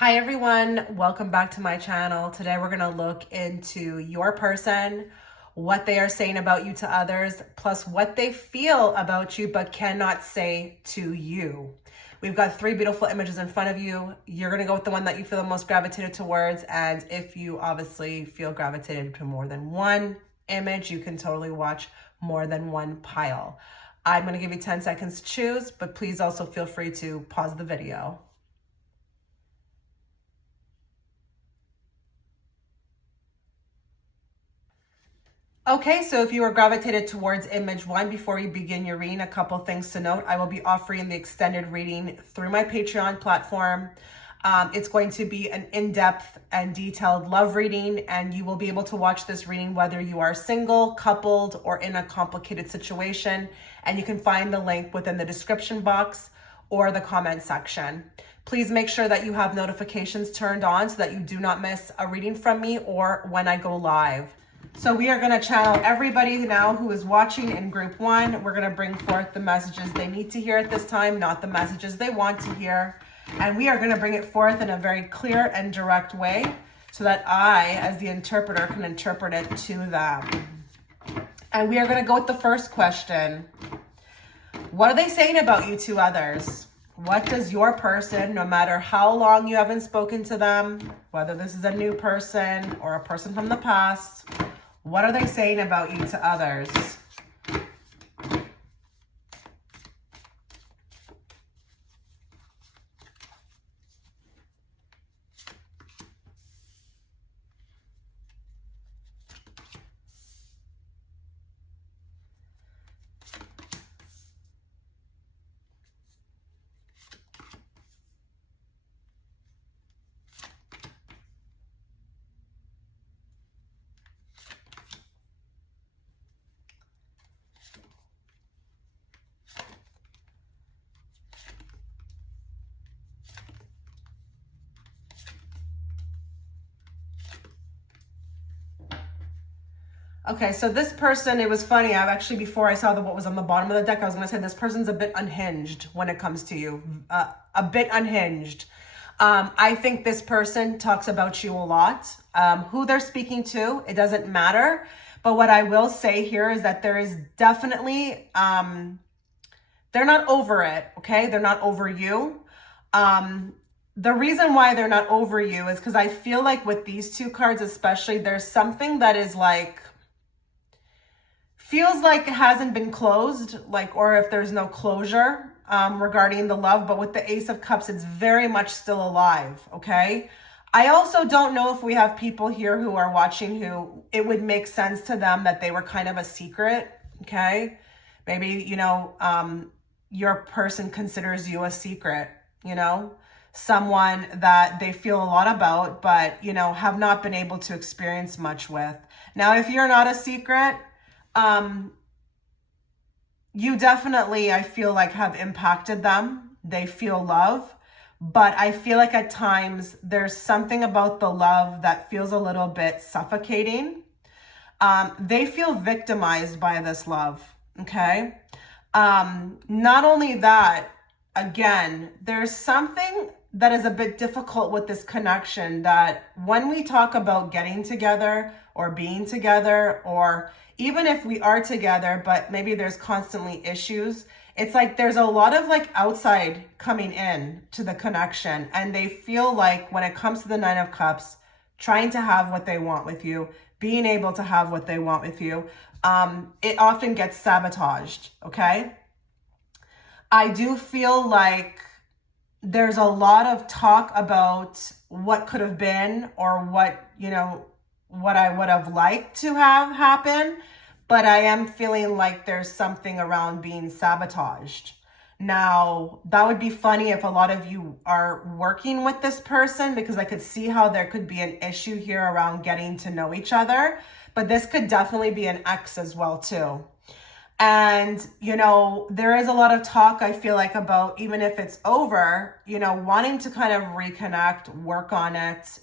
Hi everyone, welcome back to my channel. Today we're going to look into your person, what they are saying about you to others, plus what they feel about you but cannot say to you. We've got three beautiful images in front of you. You're going to go with the one that you feel the most gravitated towards, and if you obviously feel gravitated to more than one image, you can totally watch more than one pile. I'm going to give you 10 seconds to choose, but please also feel free to pause the video. Okay, so if you are gravitated towards image one, before you begin your reading, a couple things to note. I will be offering the extended reading through my Patreon platform. It's going to be an in-depth and detailed love reading, and you will be able to watch this reading whether you are single, coupled, or in a complicated situation. And you can find the link within the description box or the comment section. Please make sure that you have notifications turned on so that you do not miss a reading from me or when I go live. So we are going to channel everybody now who is watching in group one. We're going to bring forth the messages they need to hear at this time, not the messages they want to hear. And we are going to bring it forth in a very clear and direct way so that I, as the interpreter, can interpret it to them. And we are going to go with the first question. What are they saying about you to others? What does your person, no matter how long you haven't spoken to them, whether this is a new person or a person from the past, what are they saying about you to others? Okay, so this person, it was funny. Before I saw what was on the bottom of the deck, I was going to say this person's a bit unhinged when it comes to you. A bit unhinged. I think this person talks about you a lot. Who they're speaking to, it doesn't matter. But what I will say here is that there is definitely, they're not over it, okay? They're not over you. The reason why they're not over you is because I feel like with these two cards especially, there's something that is like, feels like it hasn't been closed, like, or if there's no closure regarding the love. But with the Ace of Cups, it's very much still alive, okay? I also don't know if we have people here who are watching who it would make sense to them that they were kind of a secret, okay? Maybe, your person considers you a secret, someone that they feel a lot about, but, have not been able to experience much with. Now, if you're not a secret, you definitely, I feel like, have impacted them. They feel love, but I feel like at times there's something about the love that feels a little bit suffocating. They feel victimized by this love, okay? Not only that, again, there's something that is a bit difficult with this connection, that when we talk about getting together or being together, or even if we are together, but maybe there's constantly issues, it's like there's a lot of like outside coming in to the connection. And they feel like when it comes to the Nine of Cups, trying to have what they want with you, being able to have what they want with you, it often gets sabotaged, okay? I do feel like there's a lot of talk about what could have been, or what, what I would have liked to have happen, but I am feeling like there's something around being sabotaged. Now, that would be funny if a lot of you are working with this person, because I could see how there could be an issue here around getting to know each other, but this could definitely be an ex as well too. And, there is a lot of talk, I feel like, about, even if it's over, wanting to kind of reconnect, work on it,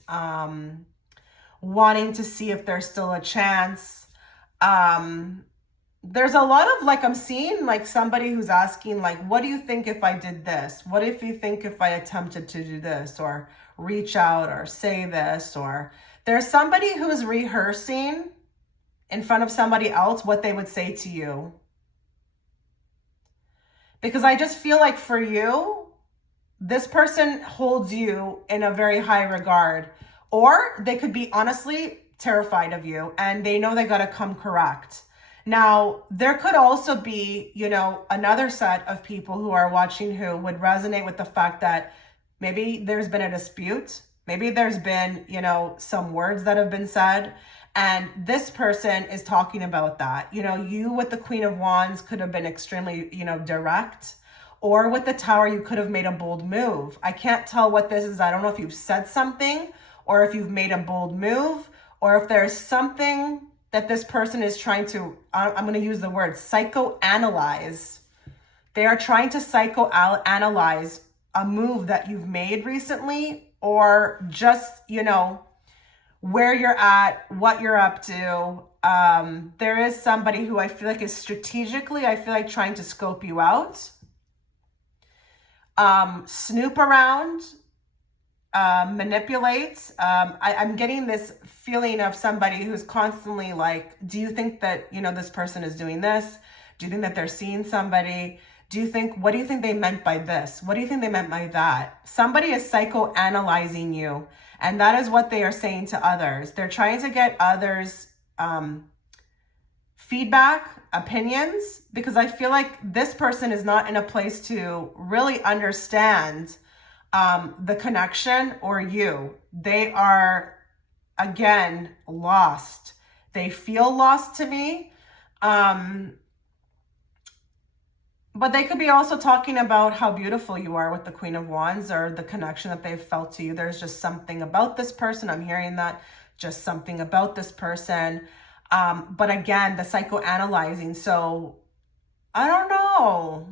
wanting to see if there's still a chance. There's a lot of, like, I'm seeing like somebody who's asking, like, what do you think if I did this? What if you think if I attempted to do this? Or reach out or say this, or there's somebody who's rehearsing in front of somebody else what they would say to you. Because I just feel like for you, this person holds you in a very high regard, or they could be honestly terrified of you and they know they got to come correct. Now, there could also be, you know, another set of people who are watching who would resonate with the fact that maybe there's been a dispute. Maybe there's been, you know, some words that have been said. And this person is talking about that. You know, you with the Queen of Wands could have been extremely, you know, direct. Or with the Tower, you could have made a bold move. I can't tell what this is. I don't know if you've said something or if you've made a bold move or if there's something that this person is trying to, I'm going to use the word psychoanalyze. They are trying to psychoanalyze a move that you've made recently, or just, you know, where you're at, what you're up to. There is somebody who I feel like is strategically, I feel like trying to scope you out, snoop around, manipulate. I'm getting this feeling of somebody who's constantly like, do you think that, you know, this person is doing this? Do you think that they're seeing somebody? What do you think they meant by this? What do you think they meant by that? Somebody is psychoanalyzing you, and that is what they are saying to others. They're trying to get others feedback, opinions, because I feel like this person is not in a place to really understand the connection or you. They are, again, lost. They feel lost to me. But they could be also talking about how beautiful you are with the Queen of Wands, or the connection that they've felt to you. There's just something about this person. I'm hearing that, just something about this person. But again, the psychoanalyzing. So I don't know.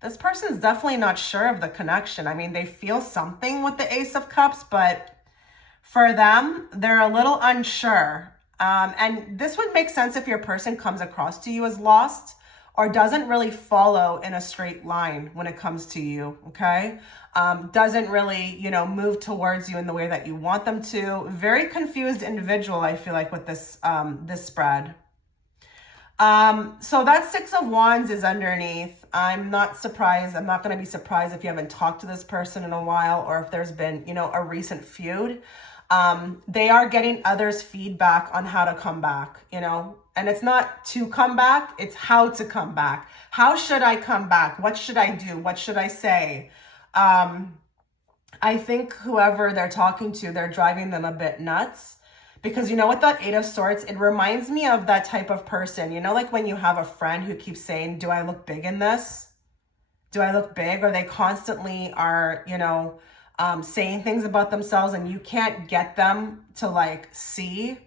This person's definitely not sure of the connection. I mean, they feel something with the Ace of Cups, but for them, they're a little unsure. And this would make sense if your person comes across to you as lost, or doesn't really follow in a straight line when it comes to you, okay? Doesn't really, you know, move towards you in the way that you want them to. Very confused individual, I feel like, with this, this spread. So that Six of Wands is underneath. I'm not surprised. I'm not going to be surprised if you haven't talked to this person in a while, or if there's been, you know, a recent feud. They are getting others' feedback on how to come back, you know, and it's not to come back, it's how to come back. How should I come back? What should I do? What should I say? I think whoever they're talking to, they're driving them a bit nuts, because, you know, with that Eight of Swords, it reminds me of that type of person, you know, like when you have a friend who keeps saying, do I look big in this? Do I look big? Or they constantly are, you know, saying things about themselves, and you can't get them to like see,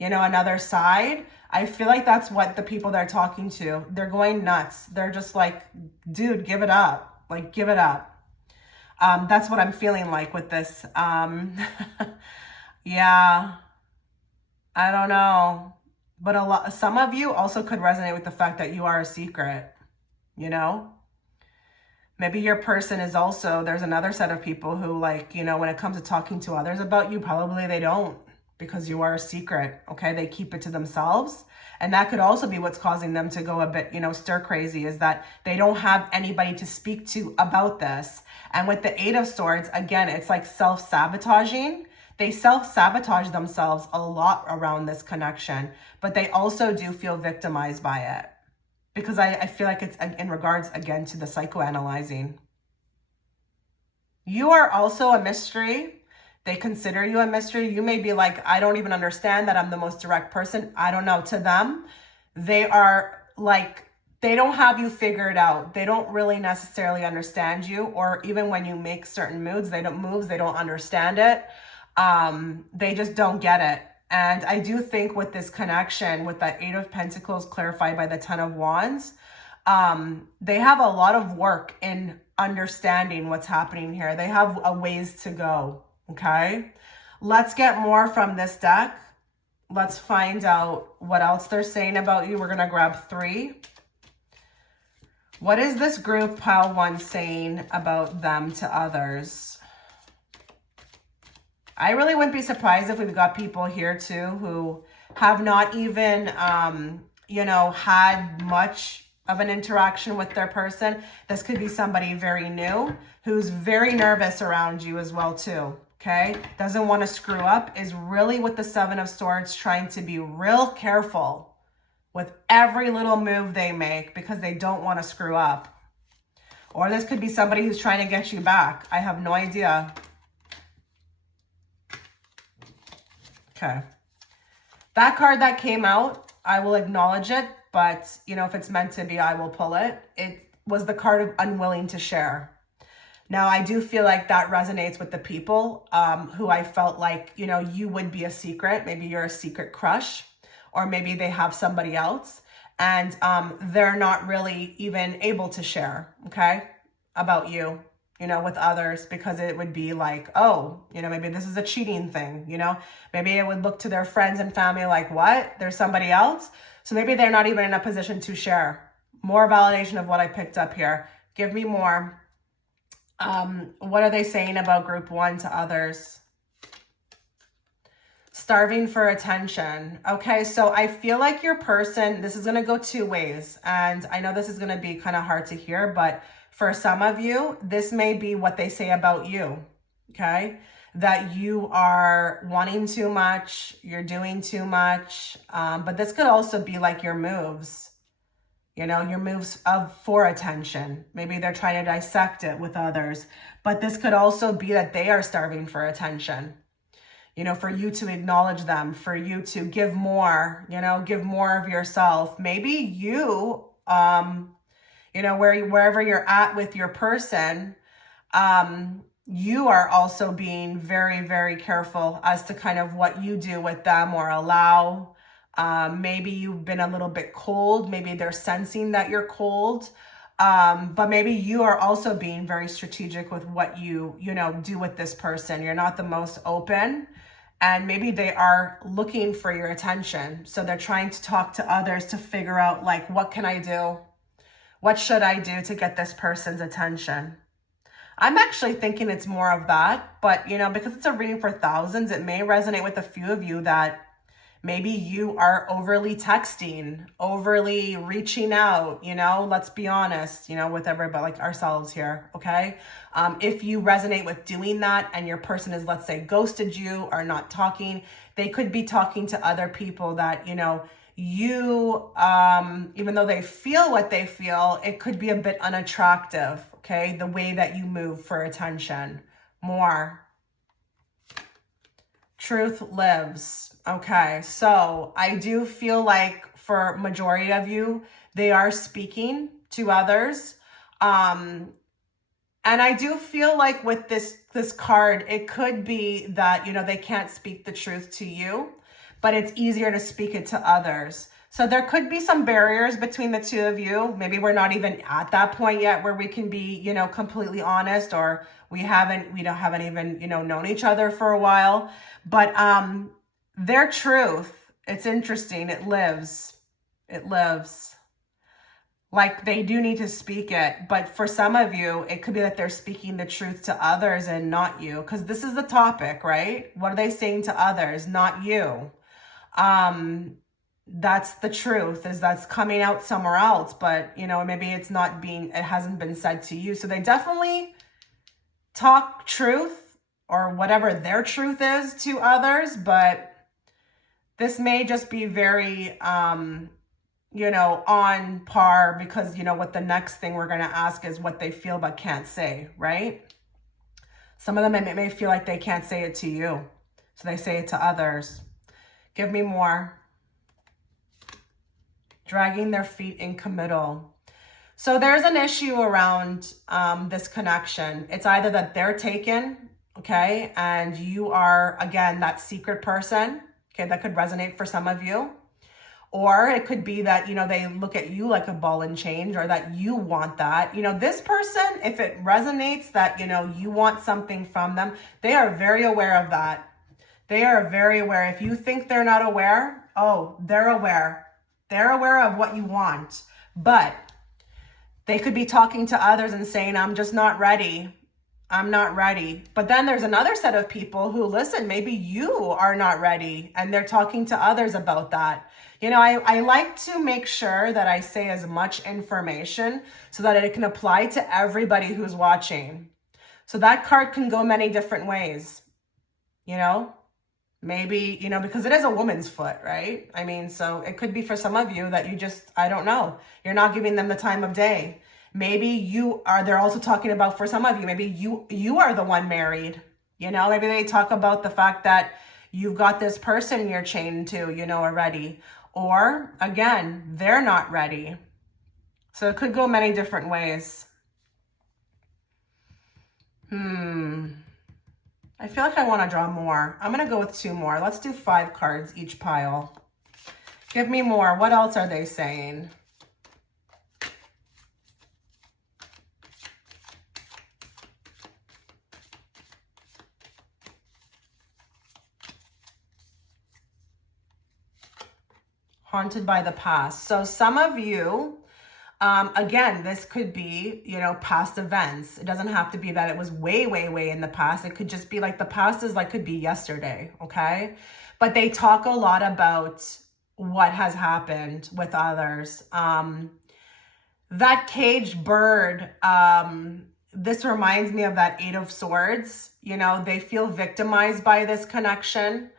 you know, another side. I feel like that's what the people they're talking to, they're going nuts. They're just like, dude, give it up. Like, give it up. That's what I'm feeling like with this. Yeah, I don't know. But some of you also could resonate with the fact that you are a secret, you know? Maybe your person is also, there's another set of people who, like, you know, when it comes to talking to others about you, probably they don't, because you are a secret, okay? They keep it to themselves. And that could also be what's causing them to go a bit, you know, stir crazy, is that they don't have anybody to speak to about this. And with the Eight of Swords, again, it's like self-sabotaging. They self-sabotage themselves a lot around this connection, but they also do feel victimized by it. Because I feel like it's in regards, again, to the psychoanalyzing. You are also a mystery. They consider you a mystery. You may be like, I don't even understand that I'm the most direct person. I don't know. To them, they are like, they don't have you figured out. They don't really necessarily understand you. Or even when you make certain moves, they don't understand it. They just don't get it. And I do think with this connection, with that Eight of Pentacles clarified by the Ten of Wands, they have a lot of work in understanding what's happening here. They have a ways to go, okay? Let's get more from this deck. Let's find out what else they're saying about you. We're going to grab 3. What is this group, pile 1, saying about them to others? I really wouldn't be surprised if we've got people here too who have not even, had much of an interaction with their person. This could be somebody very new who's very nervous around you as well too. Okay, doesn't want to screw up, is really with the Seven of Swords trying to be real careful with every little move they make because they don't want to screw up. Or this could be somebody who's trying to get you back. I have no idea. Okay. That card that came out, I will acknowledge it, but, if it's meant to be, I will pull it. It was the card of unwilling to share. Now, I do feel like that resonates with the people who I felt like, you would be a secret. Maybe you're a secret crush, or maybe they have somebody else and they're not really even able to share, okay, about you, with others, because it would be like, oh, maybe this is a cheating thing, maybe it would look to their friends and family like, what? There's somebody else? So maybe they're not even in a position to share. More validation of what I picked up here. Give me more. What are they saying about group one to others? Starving for attention. Okay, so I feel like your person, this is going to go two ways. And I know this is going to be kind of hard to hear, but for some of you, this may be what they say about you. Okay, that you are wanting too much, you're doing too much. But this could also be like your moves. Your moves for attention. Maybe they're trying to dissect it with others, but this could also be that they are starving for attention, for you to acknowledge them, for you to give more, give more of yourself. Maybe you, wherever you're at with your person, you are also being very, very careful as to kind of what you do with them or allow. Maybe you've been a little bit cold. Maybe they're sensing that you're cold. But maybe you are also being very strategic with what you do with this person. You're not the most open, and maybe they are looking for your attention. So they're trying to talk to others to figure out, like, what can I do? What should I do to get this person's attention? I'm actually thinking it's more of that, but because it's a reading for thousands, it may resonate with a few of you that maybe you are overly texting, overly reaching out, let's be honest, with everybody, like ourselves here, okay? If you resonate with doing that and your person is, let's say, ghosted you or not talking, they could be talking to other people that, you, even though they feel what they feel, it could be a bit unattractive, okay? The way that you move for attention. More. Truth lives. Okay, so I do feel like for majority of you, they are speaking to others. And I do feel like with this card, it could be that, they can't speak the truth to you, but it's easier to speak it to others. So there could be some barriers between the two of you. Maybe we're not even at that point yet where we can be, completely honest, or we haven't even, known each other for a while. But their truth, it's interesting. It lives. It lives. Like, they do need to speak it. But for some of you, it could be that they're speaking the truth to others and not you. Because this is the topic, right? What are they saying to others? Not you. That's the truth, is that's coming out somewhere else, but maybe it hasn't been said to you. So they definitely talk truth, or whatever their truth is, to others, but this may just be very on par, because what the next thing we're going to ask is what they feel but can't say, right? Some of them may feel like they can't say it to you, so they say it to others. Give me more. Dragging their feet in committal. So there's an issue around this connection. It's either that they're taken, okay, and you are, again, that secret person, okay, that could resonate for some of you. Or it could be that, they look at you like a ball and chain, or that you want that. This person, if it resonates that, you want something from them, they are very aware of that. They are very aware. If you think they're not aware, oh, they're aware. They're aware of what you want, but they could be talking to others and saying, I'm just not ready. I'm not ready. But then there's another set of people who, listen, maybe you are not ready and they're talking to others about that. You know, I like to make sure that I say as much information so that it can apply to everybody who's watching. So that card can go many different ways, you know? Maybe, you know, because it is a woman's foot, right? I mean, so it could be for some of you that you just, I don't know, you're not giving them the time of day. Maybe you are, they're also talking about, for some of you, maybe you are the one married, you know, maybe they talk about the fact that you've got this person you're chained to, you know, already. Or again, they're not ready. So it could go many different ways. I feel like I want to draw more. I'm going to go with 2 more. Let's do 5 cards each pile. Give me more. What else are they saying? Haunted by the past. So some of you, again, this could be, you know, past events. It doesn't have to be that it was way, way, way in the past. It could just be like the past is like, could be yesterday. Okay. But they talk a lot about what has happened with others. That caged bird, this reminds me of that 8 of Swords. You know, they feel victimized by this connection.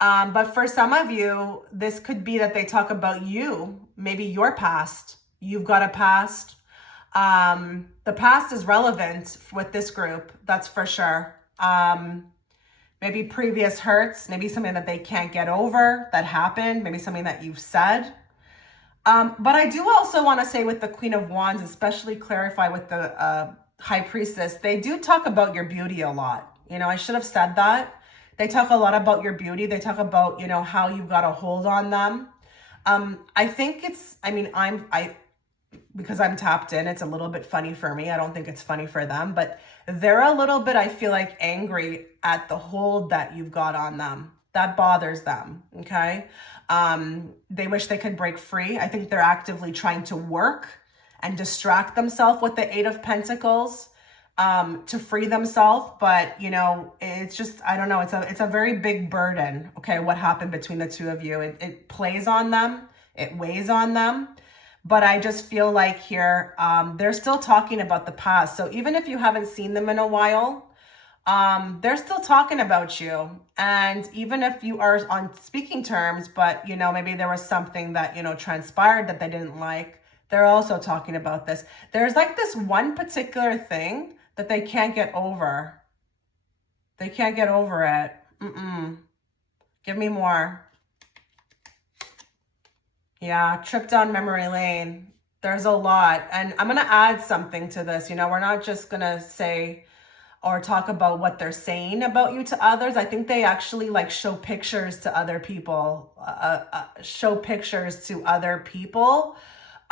But for some of you, this could be that they talk about you, maybe your past. You've got a past. The past is relevant with this group, that's for sure. Maybe previous hurts, maybe something that they can't get over that happened, maybe something that you've said. But I do also want to say with the Queen of Wands, especially clarify with the High Priestess, they do talk about your beauty a lot. You know, I should have said that. They talk a lot about your beauty. They talk about, you know, how you've got a hold on them. I think it's, I mean, because I'm tapped in, it's a little bit funny for me. I don't think it's funny for them, but they're a little bit, I feel like, angry at the hold that you've got on them. That bothers them, okay? They wish they could break free. I think they're actively trying to work and distract themselves with the 8 of Pentacles to free themselves. But, you know, it's just, I don't know, it's a very big burden, okay, what happened between the 2 of you. It plays on them. It weighs on them. But I just feel like here, they're still talking about the past. So even if you haven't seen them in a while, they're still talking about you. And even if you are on speaking terms, but, you know, maybe there was something that, you know, transpired that they didn't like, they're also talking about this. There's like this one particular thing that they can't get over. They can't get over it. Give me more. Yeah, trip down memory lane. There's a lot. And I'm going to add something to this. You know, we're not just going to say or talk about what they're saying about you to others. I think they actually like show pictures to other people,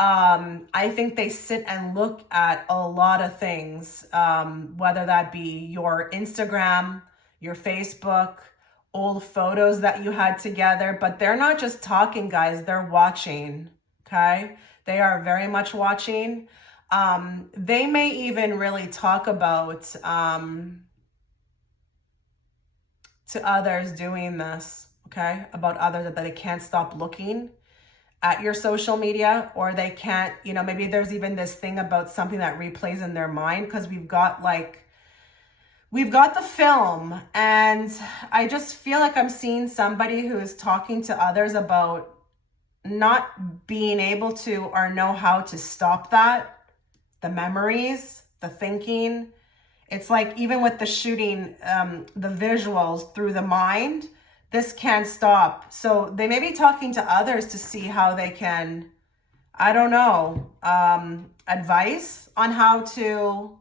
I think they sit and look at a lot of things, whether that be your Instagram, your Facebook, old photos that you had together. But they're not just talking, guys, they're watching, okay? They are very much watching. They may even really talk about to others doing this, okay? About others that they can't stop looking at your social media, or they can't, you know, maybe there's even this thing about something that replays in their mind, because we've got the film, and I just feel like I'm seeing somebody who is talking to others about not being able to or know how to stop that, the memories, the thinking. It's like even with the shooting, the visuals through the mind, this can't stop. So they may be talking to others to see how they can, I don't know, advice on how to,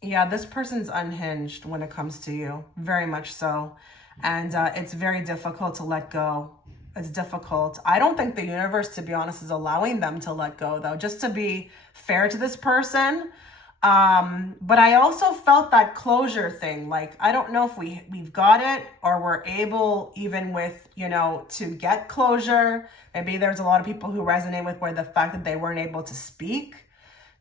yeah, this person's unhinged when it comes to you, very much so. And it's very difficult to let go. It's difficult. I don't think the universe, to be honest, is allowing them to let go, though. Just to be fair to this person, But I also felt that closure thing. Like, I don't know if we've got it, or we're able, even with, to get closure. Maybe there's a lot of people who resonate with where the fact that they weren't able to speak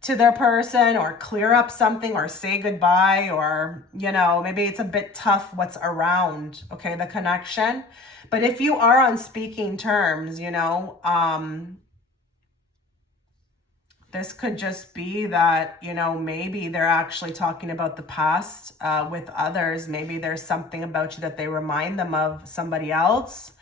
to their person or clear up something or say goodbye, or, maybe it's a bit tough what's around, okay, the connection. But if you are on speaking terms, this could just be that, maybe they're actually talking about the past with others. Maybe there's something about you that they remind them of somebody else.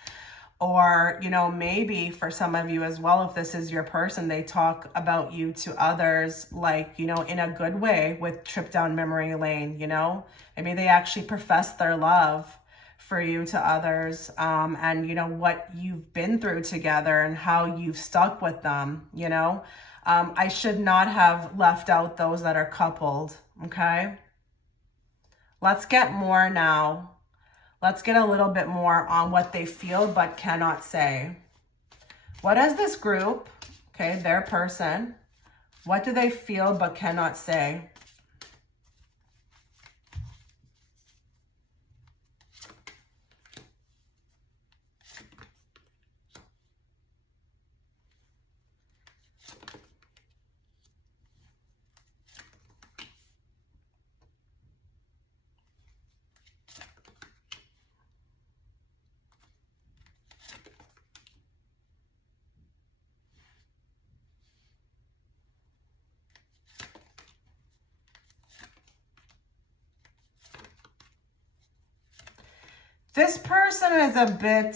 Or, maybe for some of you as well, if this is your person, they talk about you to others, like, in a good way, with trip down memory lane, maybe they actually profess their love for you to others, and, what you've been through together and how you've stuck with them, I should not have left out those that are coupled, okay? Let's get more now. Let's get a little bit more on what they feel but cannot say. What is this group, okay, their person, what do they feel but cannot say? This person is a bit,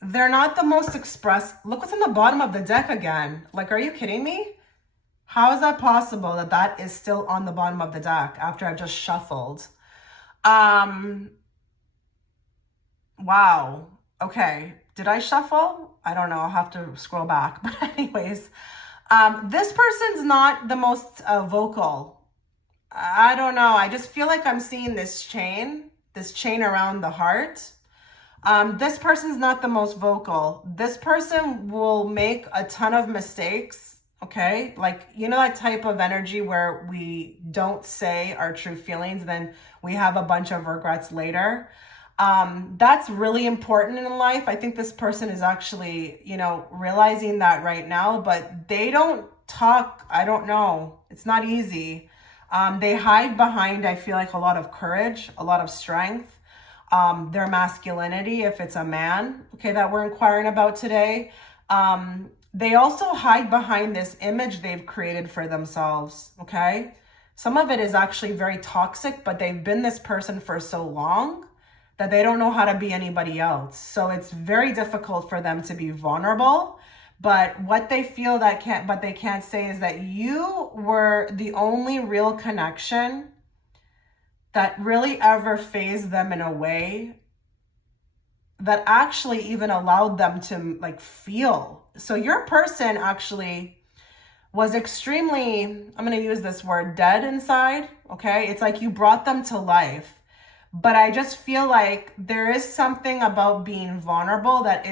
they're not the most expressed. Look what's on the bottom of the deck again. Like, are you kidding me? How is that possible that that is still on the bottom of the deck after I just shuffled? Wow. Okay. Did I shuffle? I don't know. I'll have to scroll back. But anyways, this person's not the most vocal. I don't know. I just feel like I'm seeing this chain around the heart. This person's not the most vocal. This person will make a ton of mistakes. Okay. Like, that type of energy where we don't say our true feelings, then we have a bunch of regrets later. That's really important in life. I think this person is actually, realizing that right now, but they don't talk. I don't know. It's not easy. They hide behind, I feel like, a lot of courage, a lot of strength, their masculinity, if it's a man, okay, that we're inquiring about today. They also hide behind this image they've created for themselves, okay? Some of it is actually very toxic, but they've been this person for so long that they don't know how to be anybody else. So it's very difficult for them to be vulnerable. But what they feel but they can't say is that you were the only real connection that really ever fazed them in a way that actually even allowed them to feel. So your person actually was extremely, I'm going to use this word, dead inside. Okay. It's like you brought them to life. But I just feel like there is something about being vulnerable that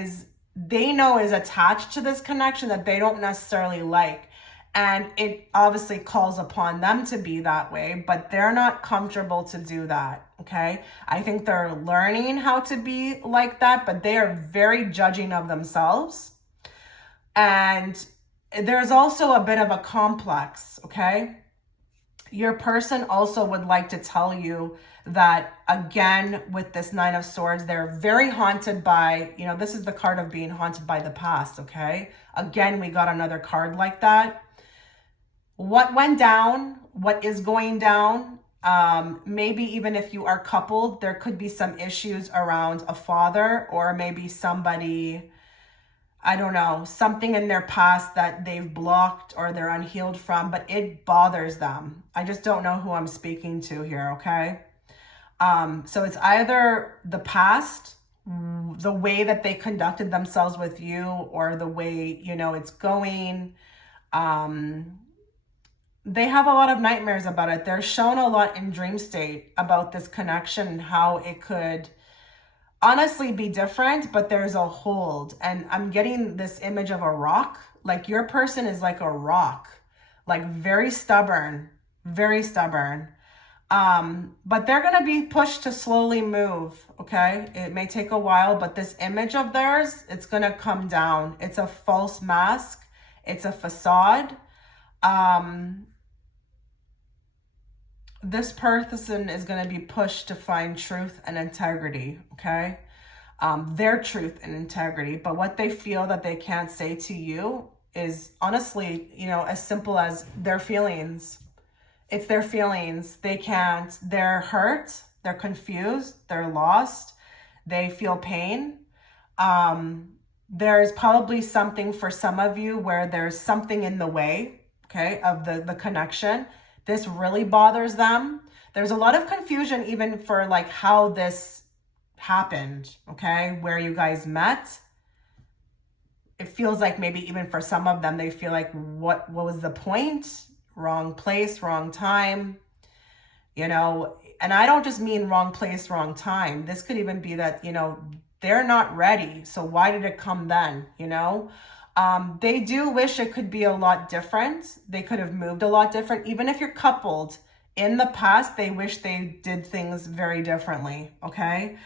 they know is attached to this connection that they don't necessarily like. And it obviously calls upon them to be that way, but they're not comfortable to do that, okay? I think they're learning how to be like that, but they are very judging of themselves. And there's also a bit of a complex, okay? Your person also would like to tell you that, again, with this Nine of Swords, they're very haunted by, this is the card of being haunted by the past, okay? Again, we got another card like that. What went down, what is going down, maybe even if you are coupled, there could be some issues around a father, or maybe somebody, I don't know, something in their past that they've blocked or they're unhealed from, but it bothers them. I just don't know who I'm speaking to here, okay? So it's either the past, the way that they conducted themselves with you, or the way, it's going. They have a lot of nightmares about it. They're shown a lot in dream state about this connection and how it could honestly be different, but there's a hold. And I'm getting this image of a rock. Like your person is like a rock. like very stubborn, very stubborn. But they're going to be pushed to slowly move. Okay. It may take a while, but this image of theirs, it's going to come down. It's a false mask. It's a facade. This person is going to be pushed to find truth and integrity. Okay. Their truth and integrity, but what they feel that they can't say to you is honestly, you know, as simple as their feelings. It's their feelings. They can't, they're hurt, they're confused, they're lost, they feel pain. There's probably something for some of you where there's something in the way, okay, of the connection. This really bothers them. There's a lot of confusion even for like how this happened, okay, where you guys met. It feels like maybe even for some of them, they feel like, what was the point? Wrong place, wrong time, you know, and I don't just mean wrong place, wrong time. This could even be that, you know, they're not ready. So why did it come then? You know, they do wish it could be a lot different. They could have moved a lot different. Even if you're coupled in the past, they wish they did things very differently. Okay.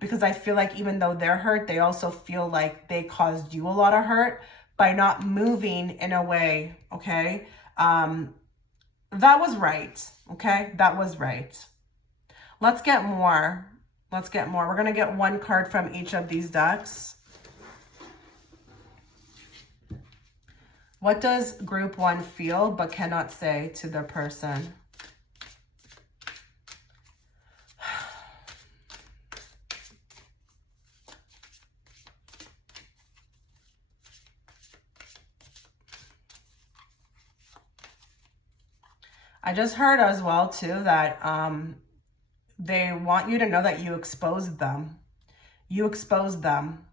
Because I feel like even though they're hurt, they also feel like they caused you a lot of hurt by not moving in a way. Okay. That was right. Okay. That was right. Let's get more. Let's get more. We're going to get one card from each of these decks. What does group 1 feel but cannot say to the person? I just heard as well too that they want you to know that you exposed them. You exposed them.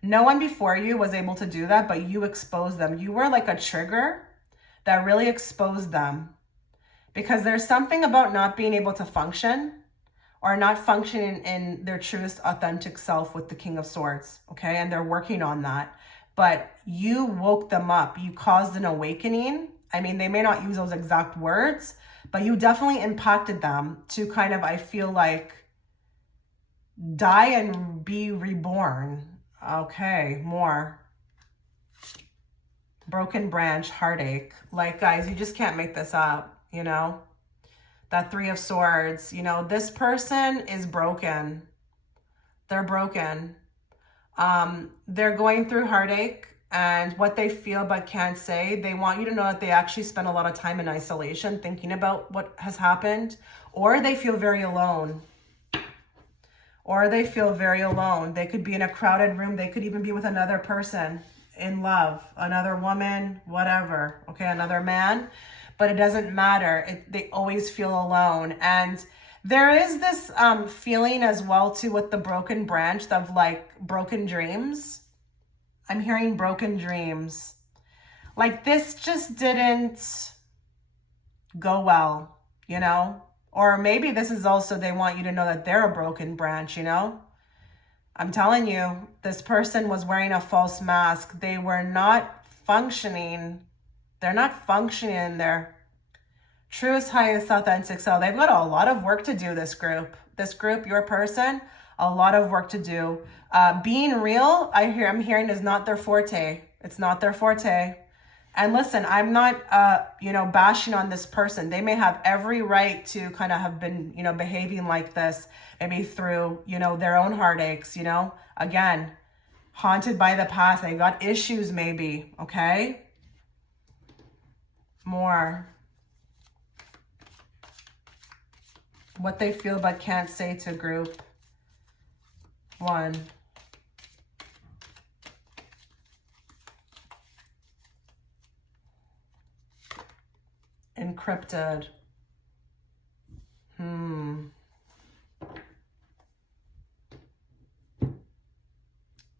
No one before you was able to do that, but you exposed them. You were like a trigger that really exposed them, because there's something about not being able to function or not functioning in their truest authentic self with the King of Swords. Okay. And they're working on that, but you woke them up. You caused an awakening. I mean, they may not use those exact words, but you definitely impacted them to kind of, I feel like, die and be reborn. Okay, more. Broken branch, heartache. Like, guys, you just can't make this up, you know? That 3 of Swords, you know, this person is broken. They're broken. They're going through heartache. And what they feel but can't say, they want you to know that they actually spend a lot of time in isolation thinking about what has happened, or they feel very alone. Or they feel very alone. They could be in a crowded room. They could even be with another person in love, another woman, whatever, okay, another man, but it doesn't matter. They always feel alone. And there is this feeling as well too with the broken branch of like broken dreams. I'm hearing broken dreams. Like this just didn't go well, you know? Or maybe this is also, they want you to know that they're a broken branch, you know? I'm telling you, this person was wearing a false mask. They were not functioning. They're not functioning in their truest, highest, authentic self. They've got a lot of work to do, this group. This group, your person, a lot of work to do. Being real, I'm hearing is not their forte. It's not their forte. And listen, I'm not, you know, bashing on this person. They may have every right to kind of have been, you know, behaving like this, maybe through, you know, their own heartaches, you know, again, haunted by the past. They got issues maybe, okay? More. What they feel but can't say to group 1. Encrypted.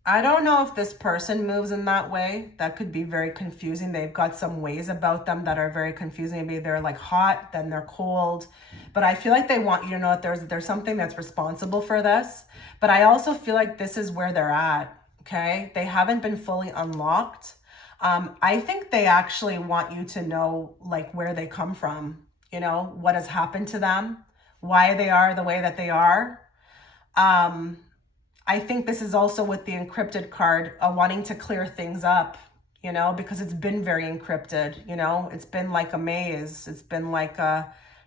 I don't know if this person moves in that way. That could be very confusing. They've got some ways about them that are very confusing. Maybe they're like hot, then they're cold. But I feel like they want you to know that there's something that's responsible for this. But I also feel like this is where they're at, okay? They haven't been fully unlocked. I think they actually want you to know like where they come from, you know, what has happened to them, why they are the way that they are. I think this is also with the encrypted card, wanting to clear things up, you know, because it's been very encrypted, you know, it's been like a maze. It's been like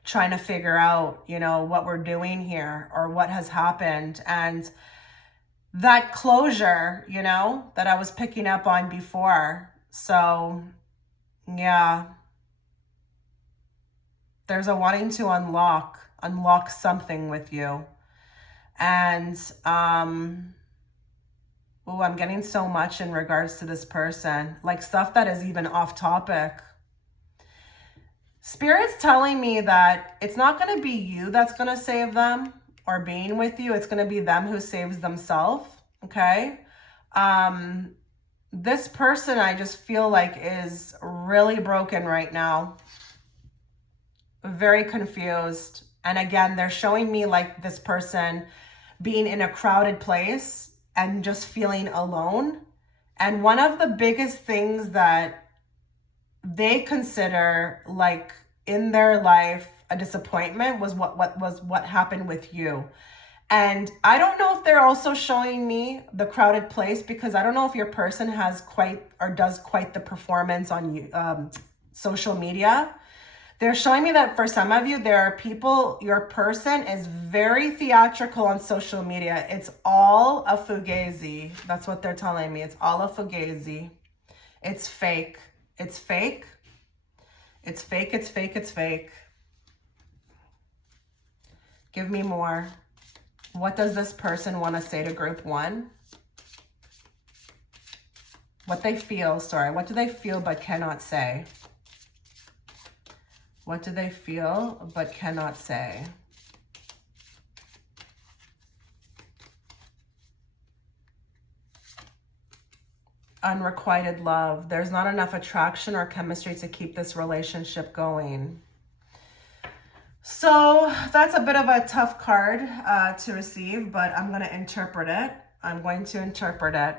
trying to figure out, you know, what we're doing here or what has happened. And that closure, you know, that I was picking up on before. So yeah, there's a wanting to unlock something with you. And oh, I'm getting so much in regards to this person, like stuff that is even off topic. Spirit's telling me that it's not going to be you that's going to save them or being with you. It's going to be them who saves themselves. Okay. This person, I just feel like is really broken right now. Very confused. And again, they're showing me like this person being in a crowded place and just feeling alone. And one of the biggest things that they consider like in their life a disappointment was what happened with you. And I don't know if they're also showing me the crowded place, because I don't know if your person has quite or does quite the performance on social media. They're showing me that for some of you, there are people, your person is very theatrical on social media. It's all a fugazi. That's what they're telling me. It's all a fugazi. It's fake. It's fake. It's fake. It's fake. It's fake. Give me more. What does this person want to say to group one? What they feel, sorry. What do they feel but cannot say? What do they feel but cannot say? Unrequited love. There's not enough attraction or chemistry to keep this relationship going. So that's a bit of a tough card to receive, but I'm going to interpret it. I'm going to interpret it.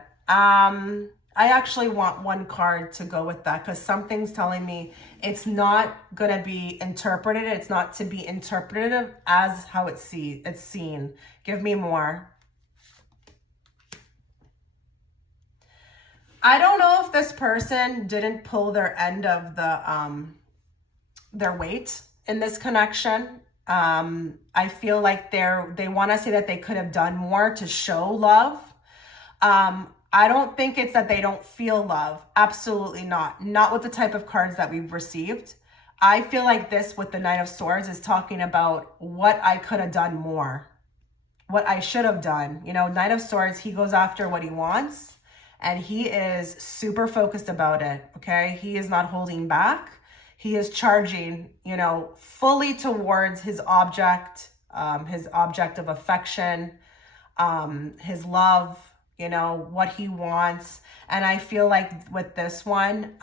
I actually want one card to go with that, because something's telling me it's not going to be interpreted. It's not to be interpreted as how it's seen. Give me more. I don't know if this person didn't pull their end of the their weight in this connection. I feel like they want to say that they could have done more to show love. I don't think it's that they don't feel love. Absolutely not. Not with the type of cards that we've received. I feel like this with the Knight of Swords is talking about what I could have done more. What I should have done. You know, Knight of Swords, he goes after what he wants. And he is super focused about it. Okay? He is not holding back. He is charging, you know, fully towards his object of affection, his love, you know, what he wants. And I feel like with this one,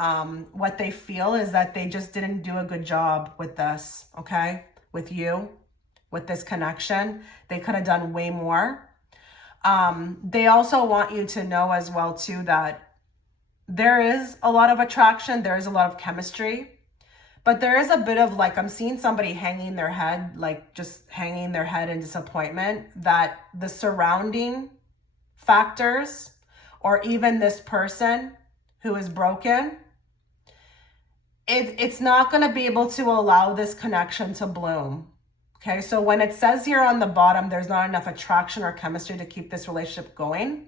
what they feel is that they just didn't do a good job with this, okay? With you, with this connection. They could have done way more. They also want you to know as well, too, that there is a lot of attraction. There is a lot of chemistry. But there is a bit of like, I'm seeing somebody hanging their head, like just hanging their head in disappointment, that the surrounding factors, or even this person who is broken, it's not going to be able to allow this connection to bloom. Okay, so when it says here on the bottom, there's not enough attraction or chemistry to keep this relationship going,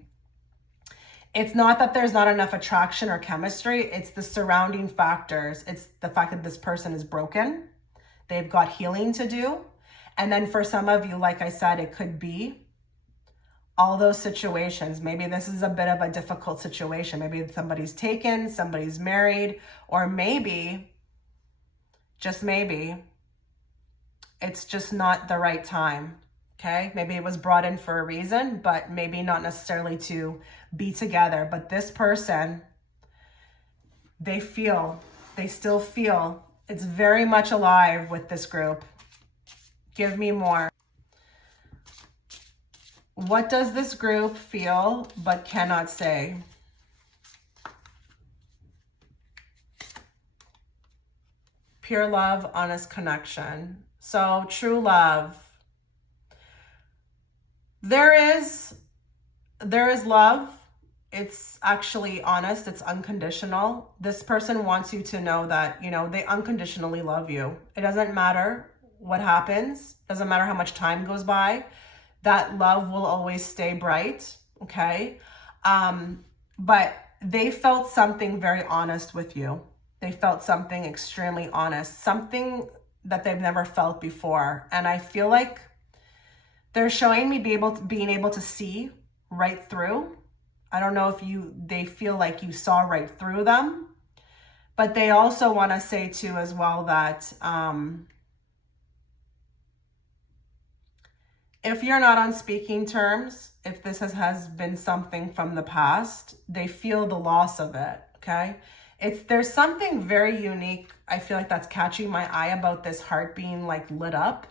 it's not that there's not enough attraction or chemistry. It's the surrounding factors. It's the fact that this person is broken. They've got healing to do. And then for some of you, like I said, it could be all those situations. Maybe this is a bit of a difficult situation. Maybe somebody's taken, somebody's married, or maybe, just maybe, it's just not the right time. Okay, maybe it was brought in for a reason, but maybe not necessarily to be together. But this person, they still feel it's very much alive with this group. Give me more. What does this group feel but cannot say? pure love, honest connection. So true love. There is love. It's actually honest. It's unconditional. This person wants you to know that, you know, they unconditionally love you. It doesn't matter what happens. Doesn't matter how much time goes by. That love will always stay bright. Okay. But they felt something very honest with you. They felt something extremely honest, something that they've never felt before. And I feel like they're showing me being able to see right through. I don't know if they feel like you saw right through them, but they also want to say too as well that if you're not on speaking terms, if this has been something from the past, they feel the loss of it, okay? There's something very unique, I feel like, that's catching my eye about this heart being like lit up.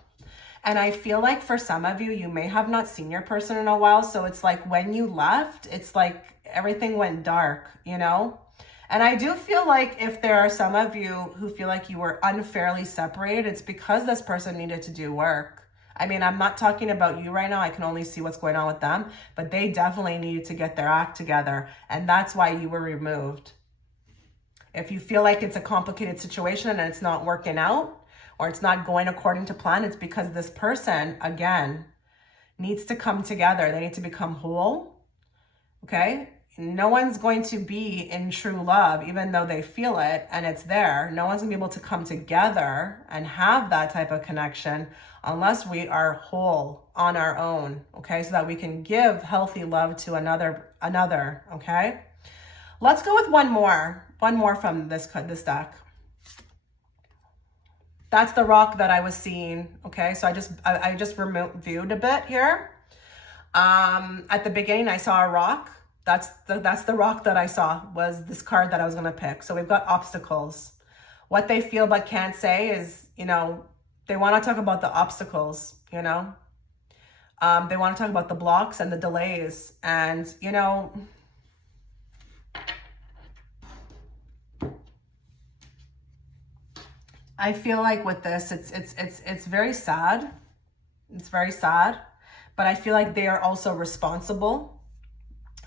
And I feel like for some of you, you may have not seen your person in a while. So it's like when you left, it's like everything went dark, you know? And I do feel like if there are some of you who feel like you were unfairly separated, it's because this person needed to do work. I mean, I'm not talking about you right now. I can only see what's going on with them, but they definitely needed to get their act together. And that's why you were removed. If you feel like it's a complicated situation and it's not working out, or it's not going according to plan, it's because this person, again, needs to come together. They need to become whole, okay? No one's going to be in true love, even though they feel it and it's there. No one's gonna be able to come together and have that type of connection unless we are whole on our own, okay? So that we can give healthy love to another, okay? Let's go with one more from this deck. That's the rock that I was seeing, okay? So I just viewed a bit here. At the beginning, I saw a rock. That's the rock that I saw, was this card that I was gonna pick. So we've got obstacles. What they feel but can't say is, you know, they wanna talk about the obstacles, you know? They wanna talk about the blocks and the delays, and, you know, I feel like with this, it's very sad. It's very sad, but I feel like they are also responsible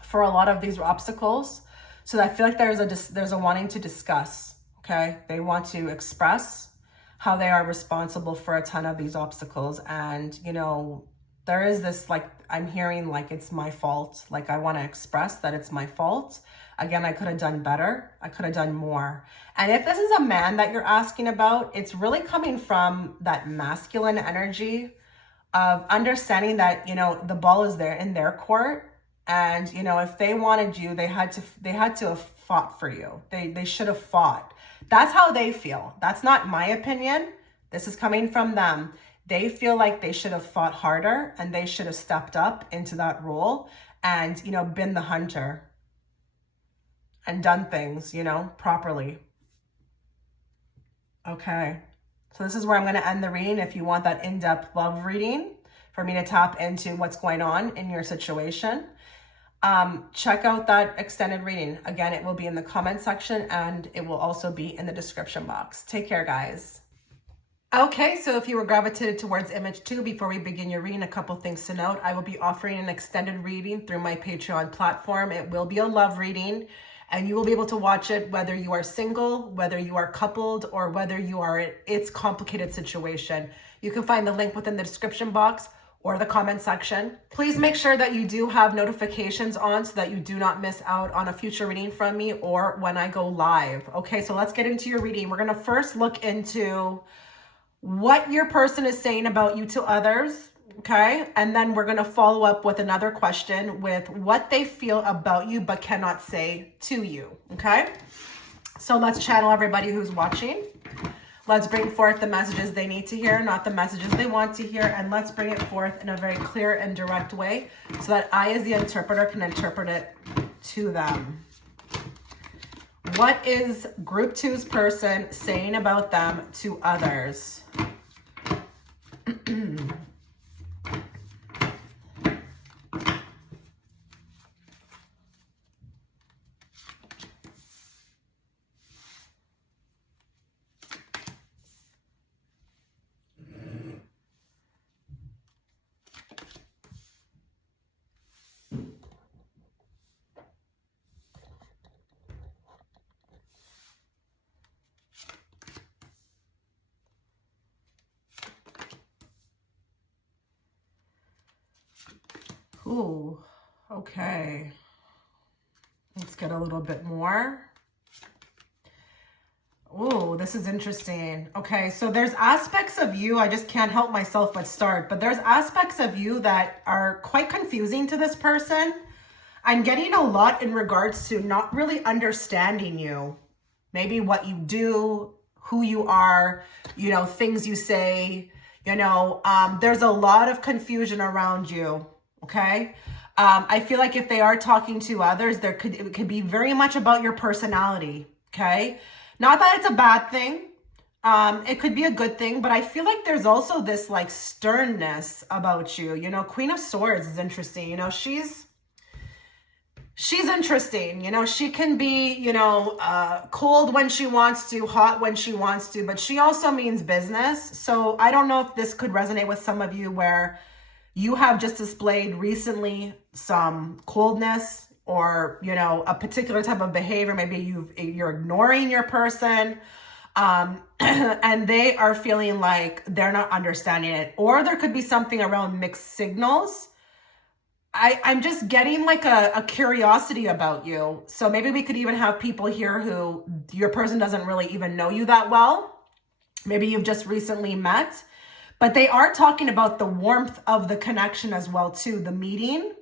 for a lot of these obstacles. So I feel like there's a wanting to discuss, okay? They want to express how they are responsible for a ton of these obstacles. And, you know, there is this, like, I'm hearing like it's my fault. Like, I want to express that it's my fault. Again, I could have done better. I could have done more. And if this is a man that you're asking about, it's really coming from that masculine energy of understanding that, you know, the ball is there in their court. And, you know, if they wanted you, they had to have fought for you. They should have fought. That's how they feel. That's not my opinion. This is coming from them. They feel like they should have fought harder and they should have stepped up into that role and, you know, been the hunter and done things, you know, properly. Okay. So this is where I'm going to end the reading. If you want that in-depth love reading for me to tap into what's going on in your situation, check out that extended reading. Again, it will be in the comment section and it will also be in the description box. Take care, guys. Okay, so if you were gravitated towards image 2, before we begin your reading, a couple things to note. I will be offering an extended reading through my Patreon platform. It will be a love reading, and you will be able to watch it whether you are single, whether you are coupled, or whether you are in its complicated situation. You can find the link within the description box or the comment section. Please make sure that you do have notifications on so that you do not miss out on a future reading from me or when I go live. Okay, so let's get into your reading. We're gonna first look into what your person is saying about you to others, okay? And then we're gonna follow up with another question with what they feel about you but cannot say to you, okay? So let's channel everybody who's watching. Let's bring forth the messages they need to hear, not the messages they want to hear, and let's bring it forth in a very clear and direct way so that I, as the interpreter, can interpret it to them. What is Group 2's person saying about them to others? Ooh, okay. Let's get a little bit more. Oh, this is interesting. Okay, so there's aspects of you, I just can't help myself but start, but there's aspects of you that are quite confusing to this person. I'm getting a lot in regards to not really understanding you. Maybe what you do, who you are, you know, things you say, you know, there's a lot of confusion around you, okay? I feel like if they are talking to others, it could be very much about your personality, okay? Not that it's a bad thing. It could be a good thing, but I feel like there's also this like sternness about you. You know, Queen of Swords is interesting. You know, she's interesting. You know, she can be, you know, cold when she wants to, hot when she wants to, but she also means business. So I don't know if this could resonate with some of you where you have just displayed recently some coldness or, you know, a particular type of behavior. Maybe you're ignoring your person, and they are feeling like they're not understanding it. Or there could be something around mixed signals. I'm just getting like a curiosity about you. So maybe we could even have people here who your person doesn't really even know you that well. Maybe you've just recently met, but they are talking about the warmth of the connection as well too, the meeting,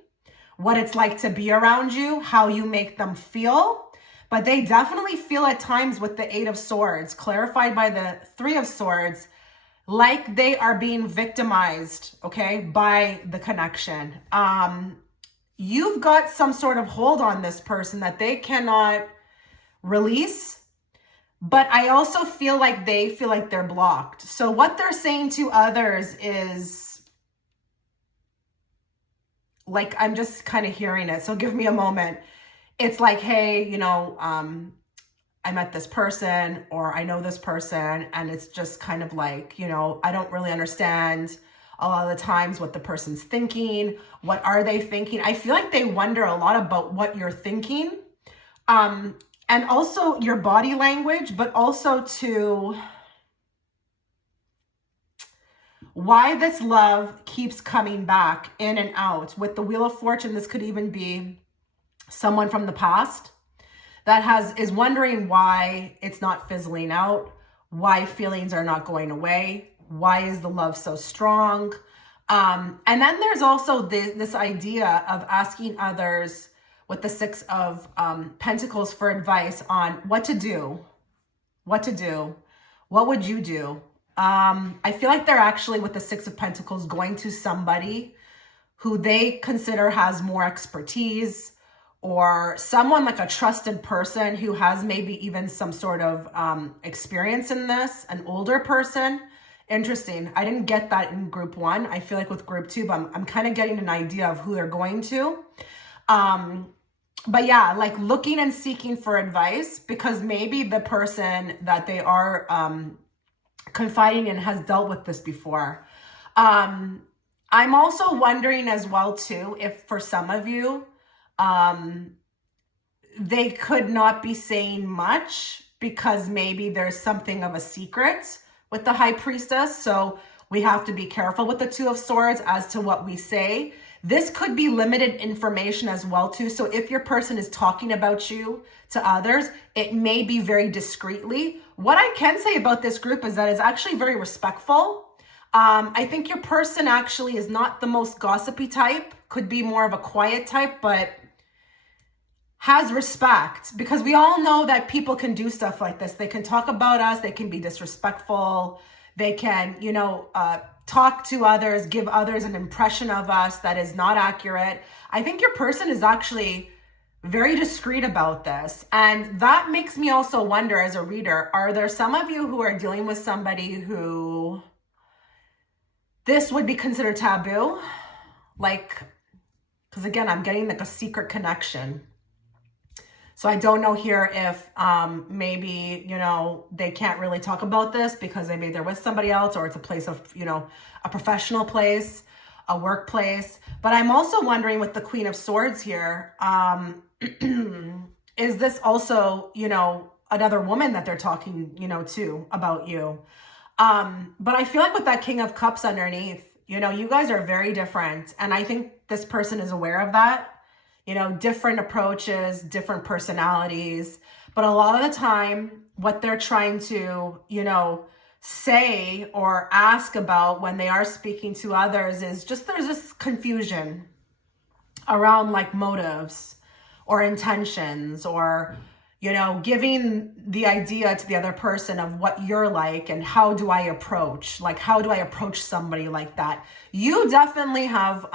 what it's like to be around you, how you make them feel. But they definitely feel at times with the Eight of Swords, clarified by the Three of Swords, like they are being victimized, okay, by the connection. You've got some sort of hold on this person that they cannot release, but I also feel like they feel like they're blocked. So what they're saying to others is, like, I'm just kind of hearing it. So give me a moment. It's like, hey, you know, I met this person or I know this person, and it's just kind of like, you know, I don't really understand a lot of the times what the person's thinking. What are they thinking? I feel like they wonder a lot about what you're thinking. And also your body language, but also to why this love keeps coming back in and out. With the Wheel of Fortune, this could even be someone from the past that is wondering why it's not fizzling out, why feelings are not going away, why is the love so strong? And then there's also this idea of asking others with the Six of Pentacles for advice on what to do, what would you do? I feel like they're actually, with the Six of Pentacles, going to somebody who they consider has more expertise, or someone like a trusted person who has maybe even some sort of experience in this, an older person. Interesting. I didn't get that in group one. I feel like with group two, but I'm kind of getting an idea of who they're going to. But yeah, like looking and seeking for advice, because maybe the person that they are confiding in has dealt with this before. I'm also wondering as well too, if for some of you, they could not be saying much because maybe there's something of a secret with the High Priestess. So we have to be careful with the Two of Swords as to what we say. This could be limited information as well too. So if your person is talking about you to others, it may be very discreetly. What I can say about this group is that it's actually very respectful. I think your person actually is not the most gossipy type, could be more of a quiet type, but has respect, because we all know that people can do stuff like this. They can talk about us. They can be disrespectful. They can, you know, talk to others, give others an impression of us that is not accurate. I think your person is actually very discreet about this. And that makes me also wonder as a reader, are there some of you who are dealing with somebody who this would be considered taboo? Like, because again, I'm getting like a secret connection. So I don't know here if maybe, you know, they can't really talk about this because maybe they're with somebody else, or it's a place of, you know, a professional place, a workplace. But I'm also wondering with the Queen of Swords here, is this also, you know, another woman that they're talking, you know, to about you? But I feel like with that King of Cups underneath, You know, you guys are very different. And I think this person is aware of that. You know, different approaches, different personalities. But a lot of the time, what they're trying to, you know, say or ask about when they are speaking to others is just, there's this confusion around like motives or intentions, or, you know, giving the idea to the other person of what you're like and how do I approach, like, how do I approach somebody like that? You definitely have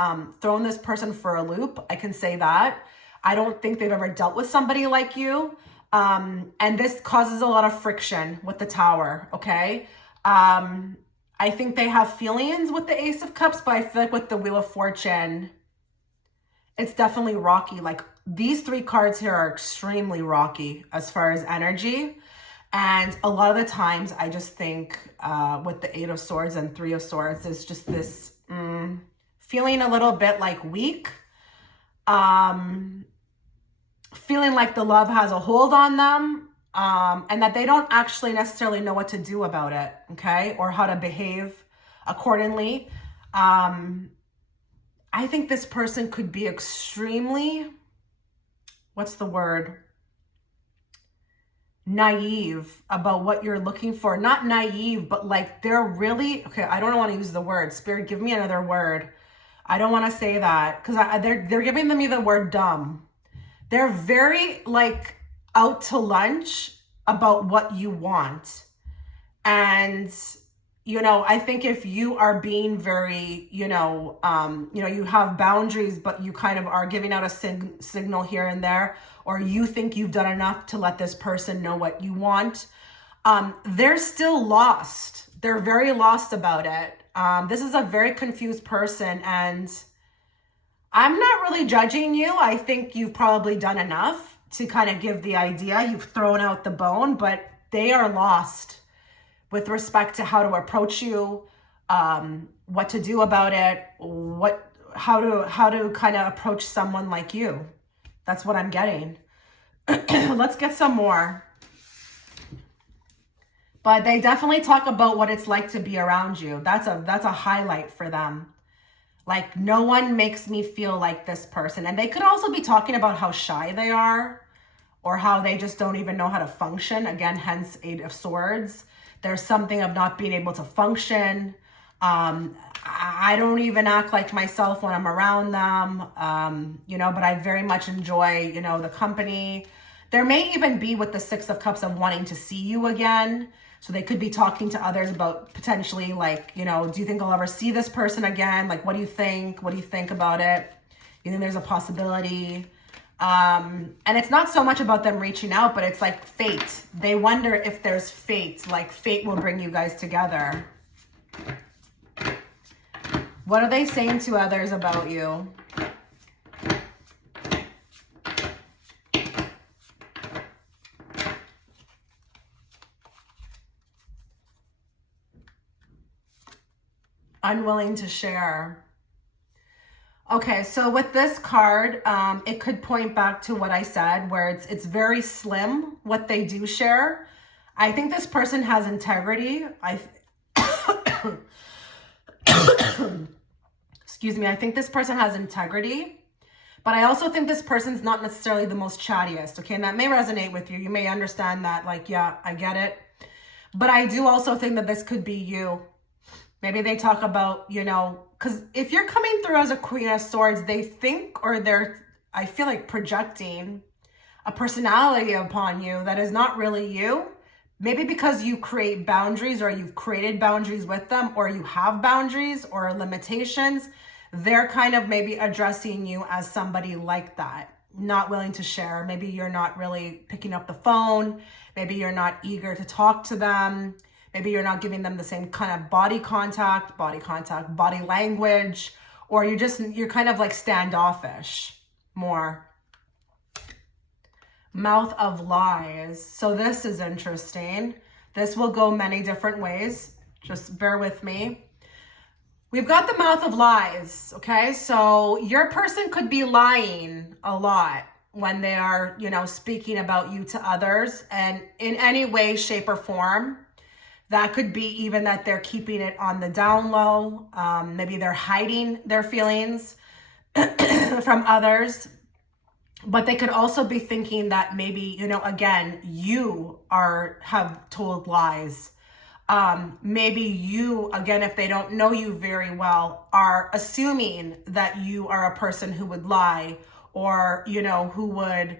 thrown this person for a loop. I can say that. I don't think they've ever dealt with somebody like you. And this causes a lot of friction with the Tower, okay? I think they have feelings with the Ace of Cups, but I feel like with the Wheel of Fortune, it's definitely rocky. Like, these three cards here are extremely rocky as far as energy. And a lot of the times I just think with the Eight of Swords and Three of Swords, there's just this feeling a little bit like weak. Feeling like the love has a hold on them, and that they don't actually necessarily know what to do about it, okay? Or how to behave accordingly. I think this person could be extremely, what's the word? Naive about what you're looking for. Not naive, but like they're really, okay, I don't want to use the word. Spirit, give me another word. I don't want to say that because they're giving me the word dumb. They're very like out to lunch about what you want. And, you know, I think if you are being very, you know, you have boundaries, but you kind of are giving out a signal here and there, or you think you've done enough to let this person know what you want, they're still lost. They're very lost about it. This is a very confused person, and I'm not really judging you. I think you've probably done enough to kind of give the idea. You've thrown out the bone, but they are lost with respect to how to approach you, what to do about it, how to kind of approach someone like you. That's what I'm getting. Let's get some more. But they definitely talk about what it's like to be around you. That's a highlight for them. Like, no one makes me feel like this person. And they could also be talking about how shy they are, or how they just don't even know how to function. Again, hence Eight of Swords. There's something of not being able to function. I don't even act like myself when I'm around them, you know, but I very much enjoy, you know, the company. There may even be with the Six of Cups of wanting to see you again. So they could be talking to others about potentially like, you know, do you think I'll ever see this person again? Like, what do you think? What do you think about it? You think there's a possibility? And it's not so much about them reaching out, but it's like fate. They wonder if there's fate, like fate will bring you guys together. What are they saying to others about you? Unwilling to share. Okay, so with this card, it could point back to what I said, where it's very slim what they do share. I think this person has integrity. Excuse me. I think this person has integrity, but I also think this person's not necessarily the most chattiest. Okay, and that may resonate with you. You may understand that, like, yeah, I get it. But I do also think that this could be you. Maybe they talk about, you know, because if you're coming through as a Queen of Swords, they think, or they're, I feel like, projecting a personality upon you that is not really you. Maybe because you create boundaries, or you've created boundaries with them, or you have boundaries or limitations. They're kind of maybe addressing you as somebody like that, not willing to share. Maybe you're not really picking up the phone. Maybe you're not eager to talk to them. Maybe you're not giving them the same kind of body contact, body language, or you're kind of like standoffish more. Mouth of lies. So this is interesting. This will go many different ways. Just bear with me. We've got the mouth of lies, okay? So your person could be lying a lot when they are, you know, speaking about you to others, and in any way, shape, or form. That could be even that they're keeping it on the down low. Maybe they're hiding their feelings from others. But they could also be thinking that maybe, again, you have told lies. Maybe you, again, if they don't know you very well, are assuming that you are a person who would lie, or, who would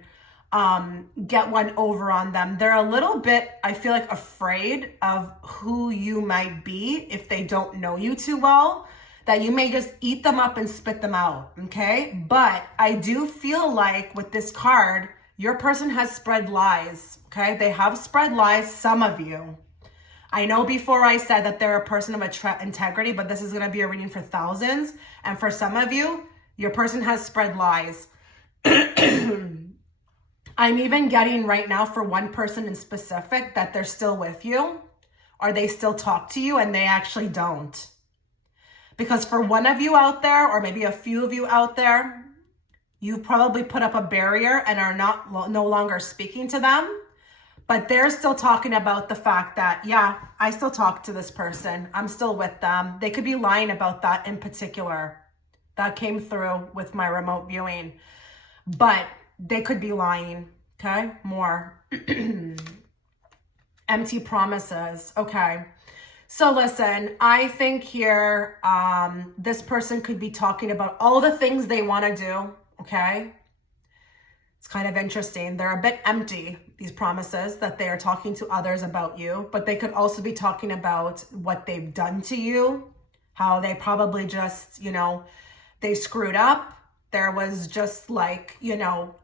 get one over on them. They're a little bit, I feel like, afraid of who you might be if they don't know you too well, that you may just eat them up and spit them out, okay? But I do feel like with this card, your person has spread lies, okay? They have spread lies, some of you. I know before I said that they're a person of integrity, but this is going to be a reading for thousands. And for some of you, your person has spread lies. I'm even getting right now for one person in specific that they're still with you, or they still talk to you, and they actually don't. Because for one of you out there, or maybe a few of you out there, you've probably put up a barrier and are no longer speaking to them. But they're still talking about the fact that, yeah, I still talk to this person. I'm still with them. They could be lying about that in particular. That came through with my remote viewing. But they could be lying, okay? More. Empty promises, okay. So listen, I think here, this person could be talking about all the things they want to do, okay? It's kind of interesting. They're a bit empty, these promises that they are talking to others about you, but they could also be talking about what they've done to you, how they probably just, they screwed up. There was just like,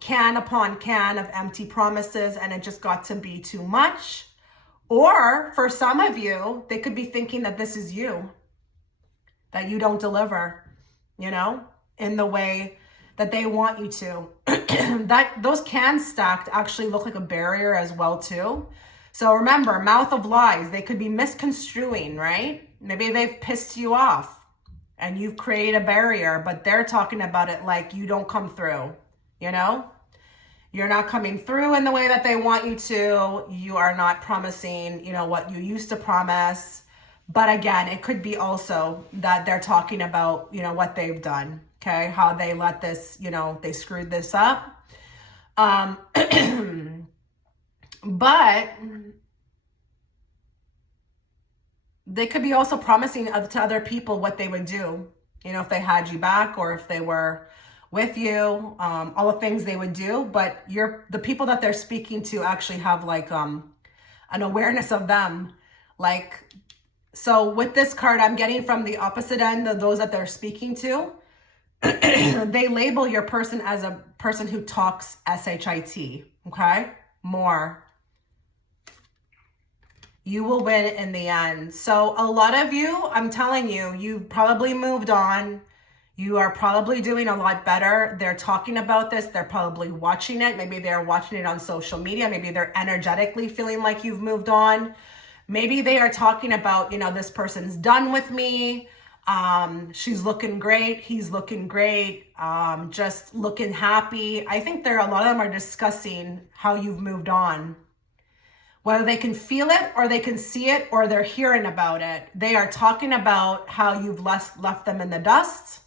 can upon can of empty promises, and it just got to be too much. Or for some of you, they could be thinking that this is you, that you don't deliver, in the way that they want you to. That those cans stacked actually look like a barrier as well too. So remember, mouth of lies, they could be misconstruing, right? Maybe they've pissed you off and you've created a barrier, but they're talking about it like you don't come through, You're not coming through in the way that they want you to. You are not promising, what you used to promise. But again, it could be also that they're talking about, what they've done. Okay, how they let this, they screwed this up. But they could be also promising to other people what they would do, if they had you back, or if they were with you, all the things they would do. But the people that they're speaking to actually have like an awareness of them. Like, so with this card, I'm getting from the opposite end of those that they're speaking to. They label your person as a person who talks shit, okay? More. You will win in the end. So a lot of you, I'm telling you, you've probably moved on. You are probably doing a lot better. They're talking about this. They're probably watching it. Maybe they're watching it on social media. Maybe they're energetically feeling like you've moved on. Maybe they are talking about, this person's done with me. She's looking great. He's looking great. Just looking happy. I think a lot of them are discussing how you've moved on. Whether they can feel it or they can see it or they're hearing about it. They are talking about how you've left them in the dust.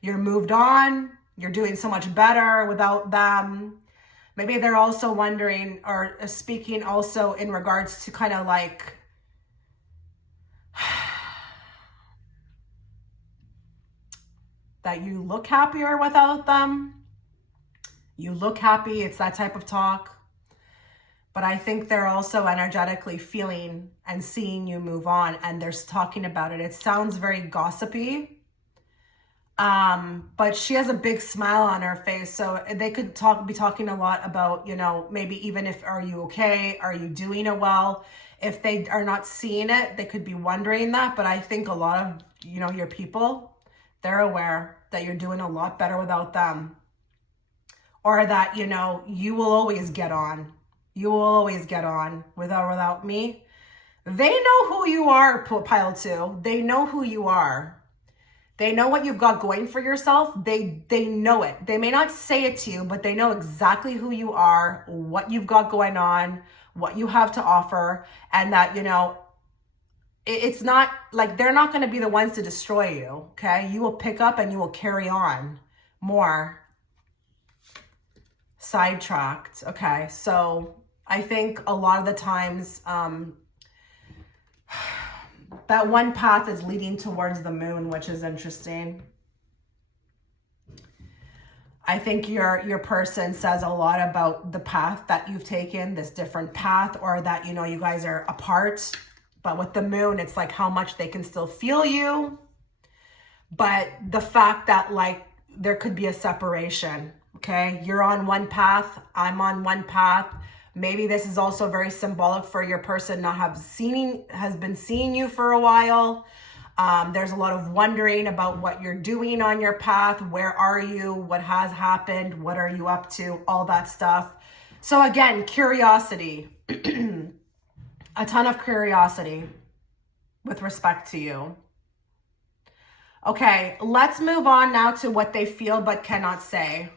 You're moved on. You're doing so much better without them. Maybe they're also wondering or speaking also in regards to kind of like, that you look happier without them. You look happy. It's that type of talk. But I think they're also energetically feeling and seeing you move on, and they're talking about it. It sounds very gossipy. But she has a big smile on her face. So they could be talking a lot about, maybe even if, are you okay? Are you doing it well? If they are not seeing it, they could be wondering that. But I think a lot of, your people, they're aware that you're doing a lot better without them. Or that, you will always get on. You will always get on without me. They know who you are, pile two. They know who you are. They know what you've got going for yourself. They know it. They may not say it to you, but they know exactly who you are, what you've got going on, what you have to offer, and that, it's not like they're not going to be the ones to destroy you. Okay. You will pick up and you will carry on more. Sidetracked. Okay. So I think a lot of the times, that one path is leading towards the moon, which is interesting. I think your person says a lot about the path that you've taken, this different path, or that, you guys are apart. But with the moon, it's like how much they can still feel you. But the fact that like there could be a separation, okay? You're on one path, I'm on one path. Maybe this is also very symbolic for your person not has been seeing you for a while. There's a lot of wondering about what you're doing on your path. Where are you? What has happened? What are you up to? All that stuff. So again, curiosity. A ton of curiosity with respect to you. Okay, let's move on now to what they feel but cannot say.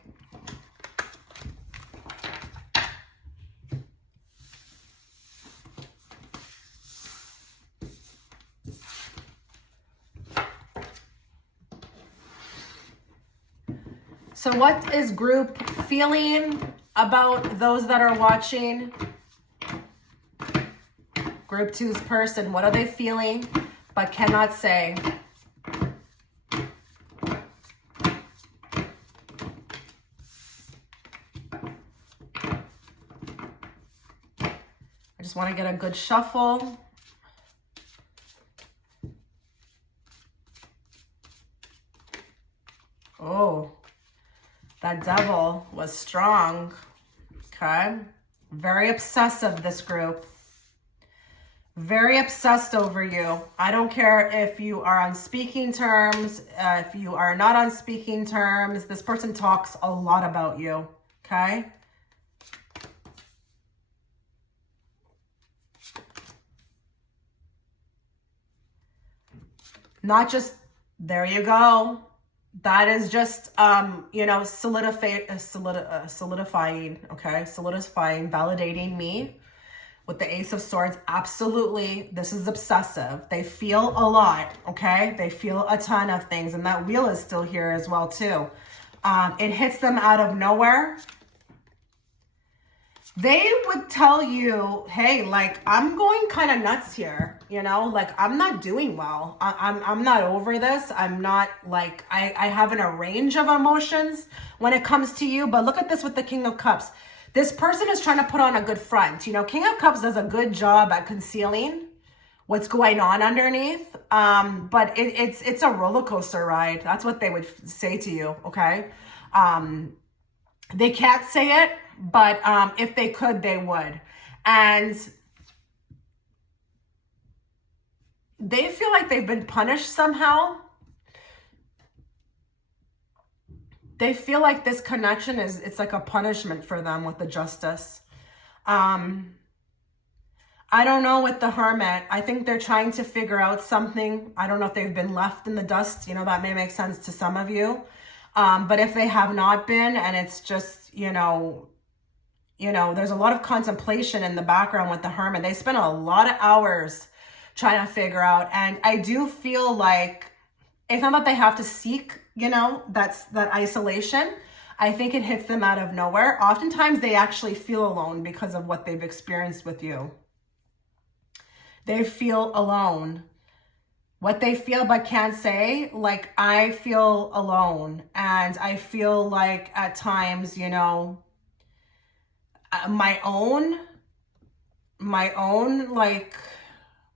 So what is group feeling about those that are watching? Group 2's person, what are they feeling but cannot say? I just want to get a good shuffle. Oh, that devil was strong. Okay. Very obsessive, this group. Very obsessed over you. I don't care if you are on speaking terms, if you are not on speaking terms. This person talks a lot about you. Okay. Not just, there you go. That is just, solidifying, okay? Solidifying, validating me with the Ace of Swords. Absolutely. This is obsessive. They feel a lot, okay? They feel a ton of things. And that wheel is still here as well, too. It hits them out of nowhere. They would tell you, hey, like, I'm going kind of nuts here, like, I'm not doing well. I'm not over this. I'm not like, I have a range of emotions when it comes to you. But look at this with the King of Cups. This person is trying to put on a good front. King of Cups does a good job at concealing what's going on underneath. But it's a roller coaster ride. That's what they would say to you, okay? They can't say it, but if they could, they would. And they feel like they've been punished somehow. They feel like this connection it's like a punishment for them with the Justice. I don't know with the Hermit. I think they're trying to figure out something. I don't know if they've been left in the dust. That may make sense to some of you. But if they have not been, and it's just, there's a lot of contemplation in the background with the Hermit. They spend a lot of hours trying to figure out. And I do feel like it's not that they have to seek, that isolation. I think it hits them out of nowhere. Oftentimes they actually feel alone because of what they've experienced with you. They feel alone. What they feel but can't say, like, I feel alone. And I feel like at times, my own, like,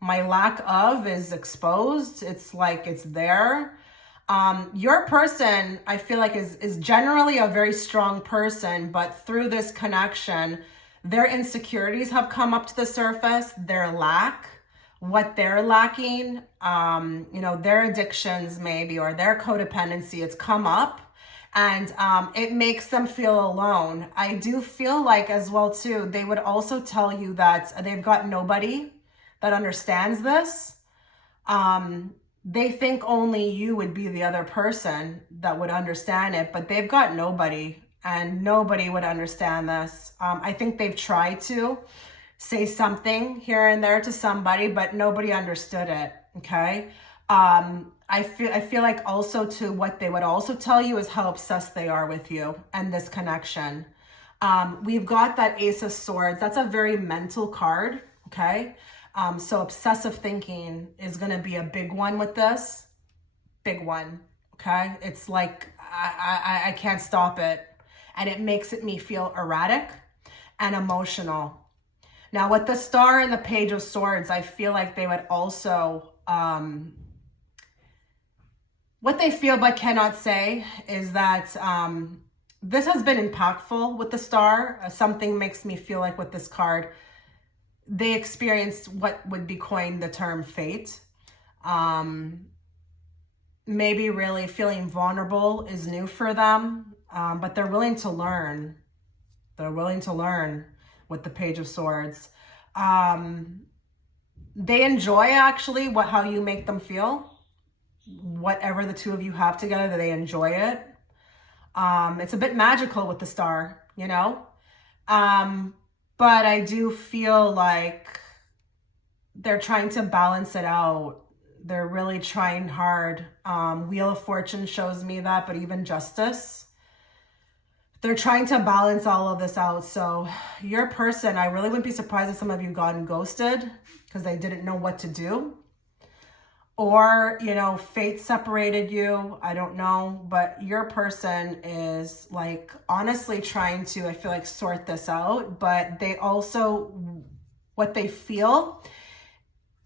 my lack of is exposed. It's like, it's there. Your person, I feel like is generally a very strong person, but through this connection, their insecurities have come up to the surface, their lack, what they're lacking, their addictions maybe, or their codependency, it's come up, and it makes them feel alone. I do feel like as well too, they would also tell you that they've got nobody that understands this. They think only you would be the other person that would understand it, but they've got nobody, and nobody would understand this. I think they've tried to say something here and there to somebody, but nobody understood it, okay? I feel like also to what they would also tell you is how obsessed they are with you and this connection. We've got that Ace of Swords. That's a very mental card, okay? So obsessive thinking is going to be a big one with this. Big one, okay? It's like I can't stop it. And it makes me feel erratic and emotional. Now, with the Star and the Page of Swords, I feel like they would also... what they feel but cannot say is that this has been impactful with the Star. Something makes me feel like with this card, they experienced what would be coined the term fate. Maybe really feeling vulnerable is new for them, but they're willing to learn. They're willing to learn with the Page of Swords. They enjoy actually how you make them feel. Whatever the two of you have together, they enjoy it. It's a bit magical with the Star, you know? But I do feel like they're trying to balance it out. They're really trying hard. Wheel of Fortune shows me that, but even Justice. They're trying to balance all of this out. So your person, I really wouldn't be surprised if some of you gotten ghosted because they didn't know what to do. Or, you know, fate separated you. I don't know. But your person is like honestly trying to, I feel like, sort this out. But they also, what they feel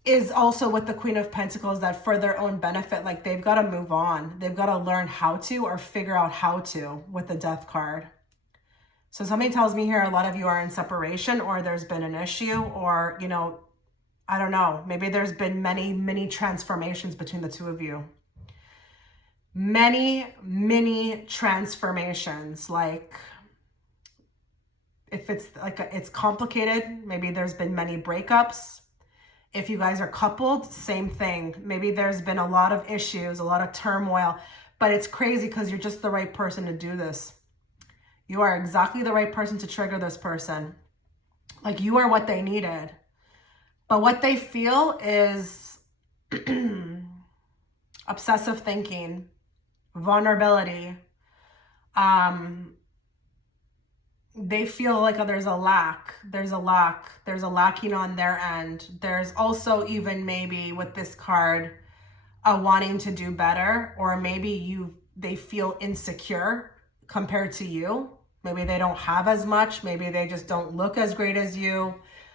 is also with the Queen of Pentacles, that for their own benefit, like they've got to move on. They've got to learn how to, or figure out how to, with the Death card. So something tells me here a lot of you are in separation, or there's been an issue, or, you know, I don't know. Maybe there's been many transformations between the two of you. Many transformations. Like, if it's like, it's complicated, maybe there's been many breakups. If you guys are coupled, same thing. Maybe there's been a lot of issues, a lot of turmoil, but it's crazy because you're just the right person to do this. You are exactly the right person to trigger this person. Like, you are what they needed. But what they feel is obsessive thinking, vulnerability. They feel like there's a lacking on their end. There's also even maybe with this card, a wanting to do better, or maybe they feel insecure compared to you. Maybe they don't have as much. Maybe they just don't look as great as you.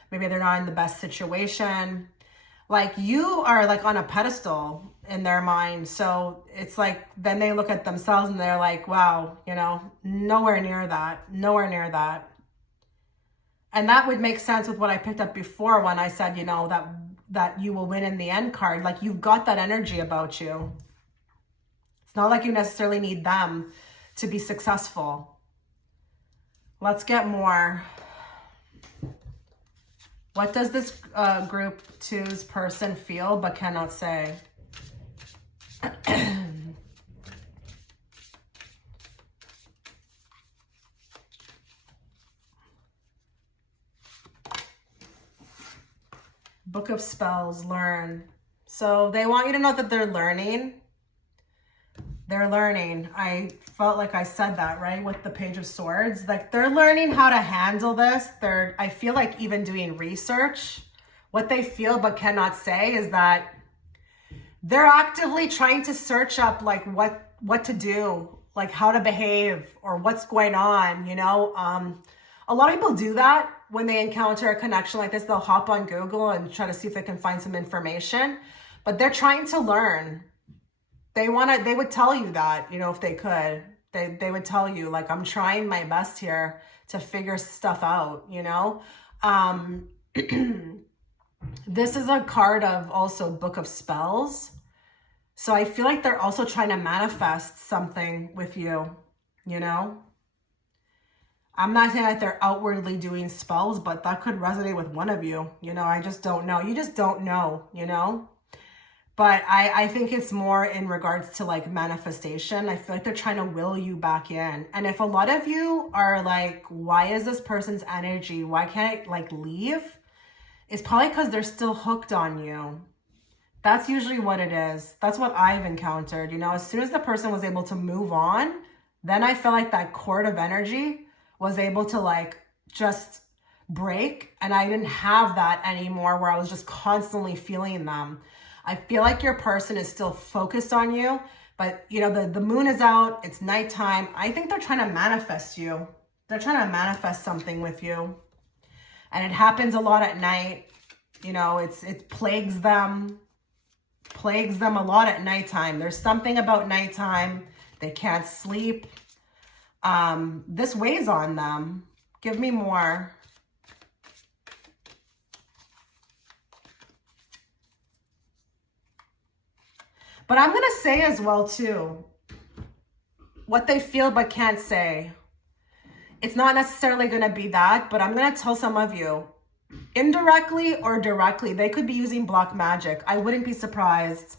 Maybe they're not in the best situation. Like, you are like on a pedestal in their mind. So it's like, then they look at themselves and they're like, wow, you know, nowhere near that. And that would make sense with what I picked up before when I said, you know, that you will win in the end card. Like, you've got that energy about you. It's not like you necessarily need them to be successful. Let's get more. What does this group 2's person feel but cannot say? Book of Spells, learn. So they want you to know that they're learning. They're learning. I felt like I said that, right? With the Page of Swords. Like, they're learning how to handle this. I feel like even doing research. What they feel but cannot say is that they're actively trying to search up like what to do, like how to behave, or what's going on, you know? A lot of people do that when they encounter a connection like this. They'll hop on Google and try to see if they can find some information, but they're trying to learn. They would tell you that, you know, if they could, they would tell you, like, I'm trying my best here to figure stuff out, you know? This is a card of also Book of Spells. So I feel like they're also trying to manifest something with you, you know? I'm not saying that they're outwardly doing spells, but that could resonate with one of you, you know? I just don't know. You just don't know, you know? But I think it's more in regards to like manifestation. I feel like they're trying to will you back in. And if a lot of you are like, why is this person's energy? Why can't it like leave? it's probably because they're still hooked on you. That's usually what it is. That's what I've encountered. You know, as soon as the person was able to move on, then I felt like that cord of energy was able to like just break. And I didn't have that anymore where I was just constantly feeling them. I feel like your person is still focused on you, but you know, the moon is out, it's nighttime. I think they're trying to manifest you. They're trying to manifest something with you. And it happens a lot at night. You know, it plagues them a lot at nighttime. There's something about nighttime. They can't sleep. This weighs on them. Give me more. But I'm going to say as well, too, what they feel but can't say. It's not necessarily going to be that, but I'm going to tell some of you, indirectly or directly, they could be using black magic. I wouldn't be surprised.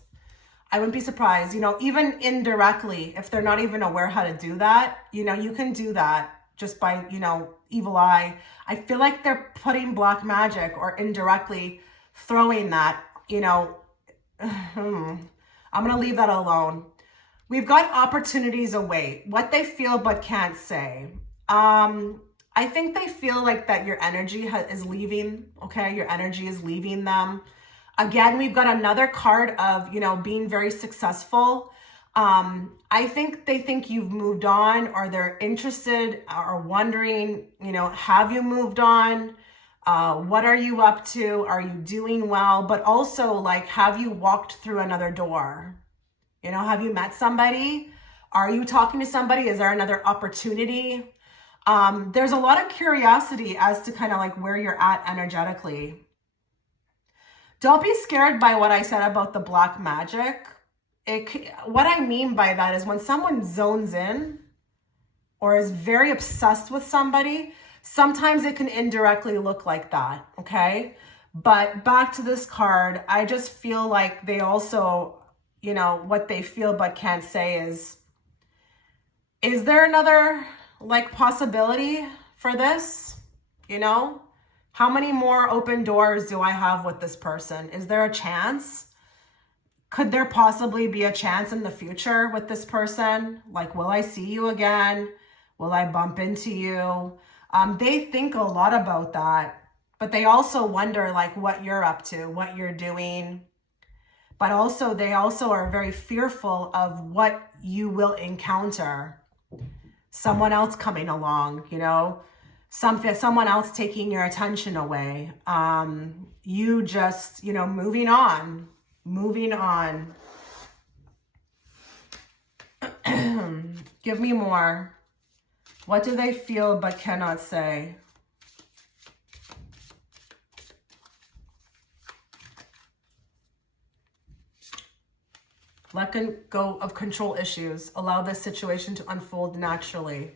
I wouldn't be surprised. You know, even indirectly, if they're not even aware how to do that, you know, you can do that just by, you know, evil eye. I feel like they're putting black magic or indirectly throwing that, you know, I'm going to leave that alone. We've got opportunities away. What they feel but can't say. I think they feel like that your energy is leaving, okay? Your energy is leaving them. Again, we've got another card of, you know, being very successful. I think they think you've moved on, or they're interested or wondering, you know, have you moved on? What are you up to? Are you doing well? But also, like, have you walked through another door? You know, have you met somebody? Are you talking to somebody? Is there another opportunity? There's a lot of curiosity as to kind of like where you're at energetically. Don't be scared by what I said about the black magic. What I mean by that is when someone zones in or is very obsessed with somebody, sometimes it can indirectly look like that, okay? But back to this card, I just feel like they also, you know, what they feel but can't say is there another like possibility for this? You know, how many more open doors do I have with this person? Is there a chance? Could there possibly be a chance in the future with this person? Like, will I see you again? Will I bump into you? They think a lot about that, but they also wonder like what you're up to, what you're doing. But also, they also are very fearful of what you will encounter. Someone else coming along, you know, someone else taking your attention away. You just, you know, moving on. Give me more. What do they feel but cannot say? Let go of control issues. Allow this situation to unfold naturally.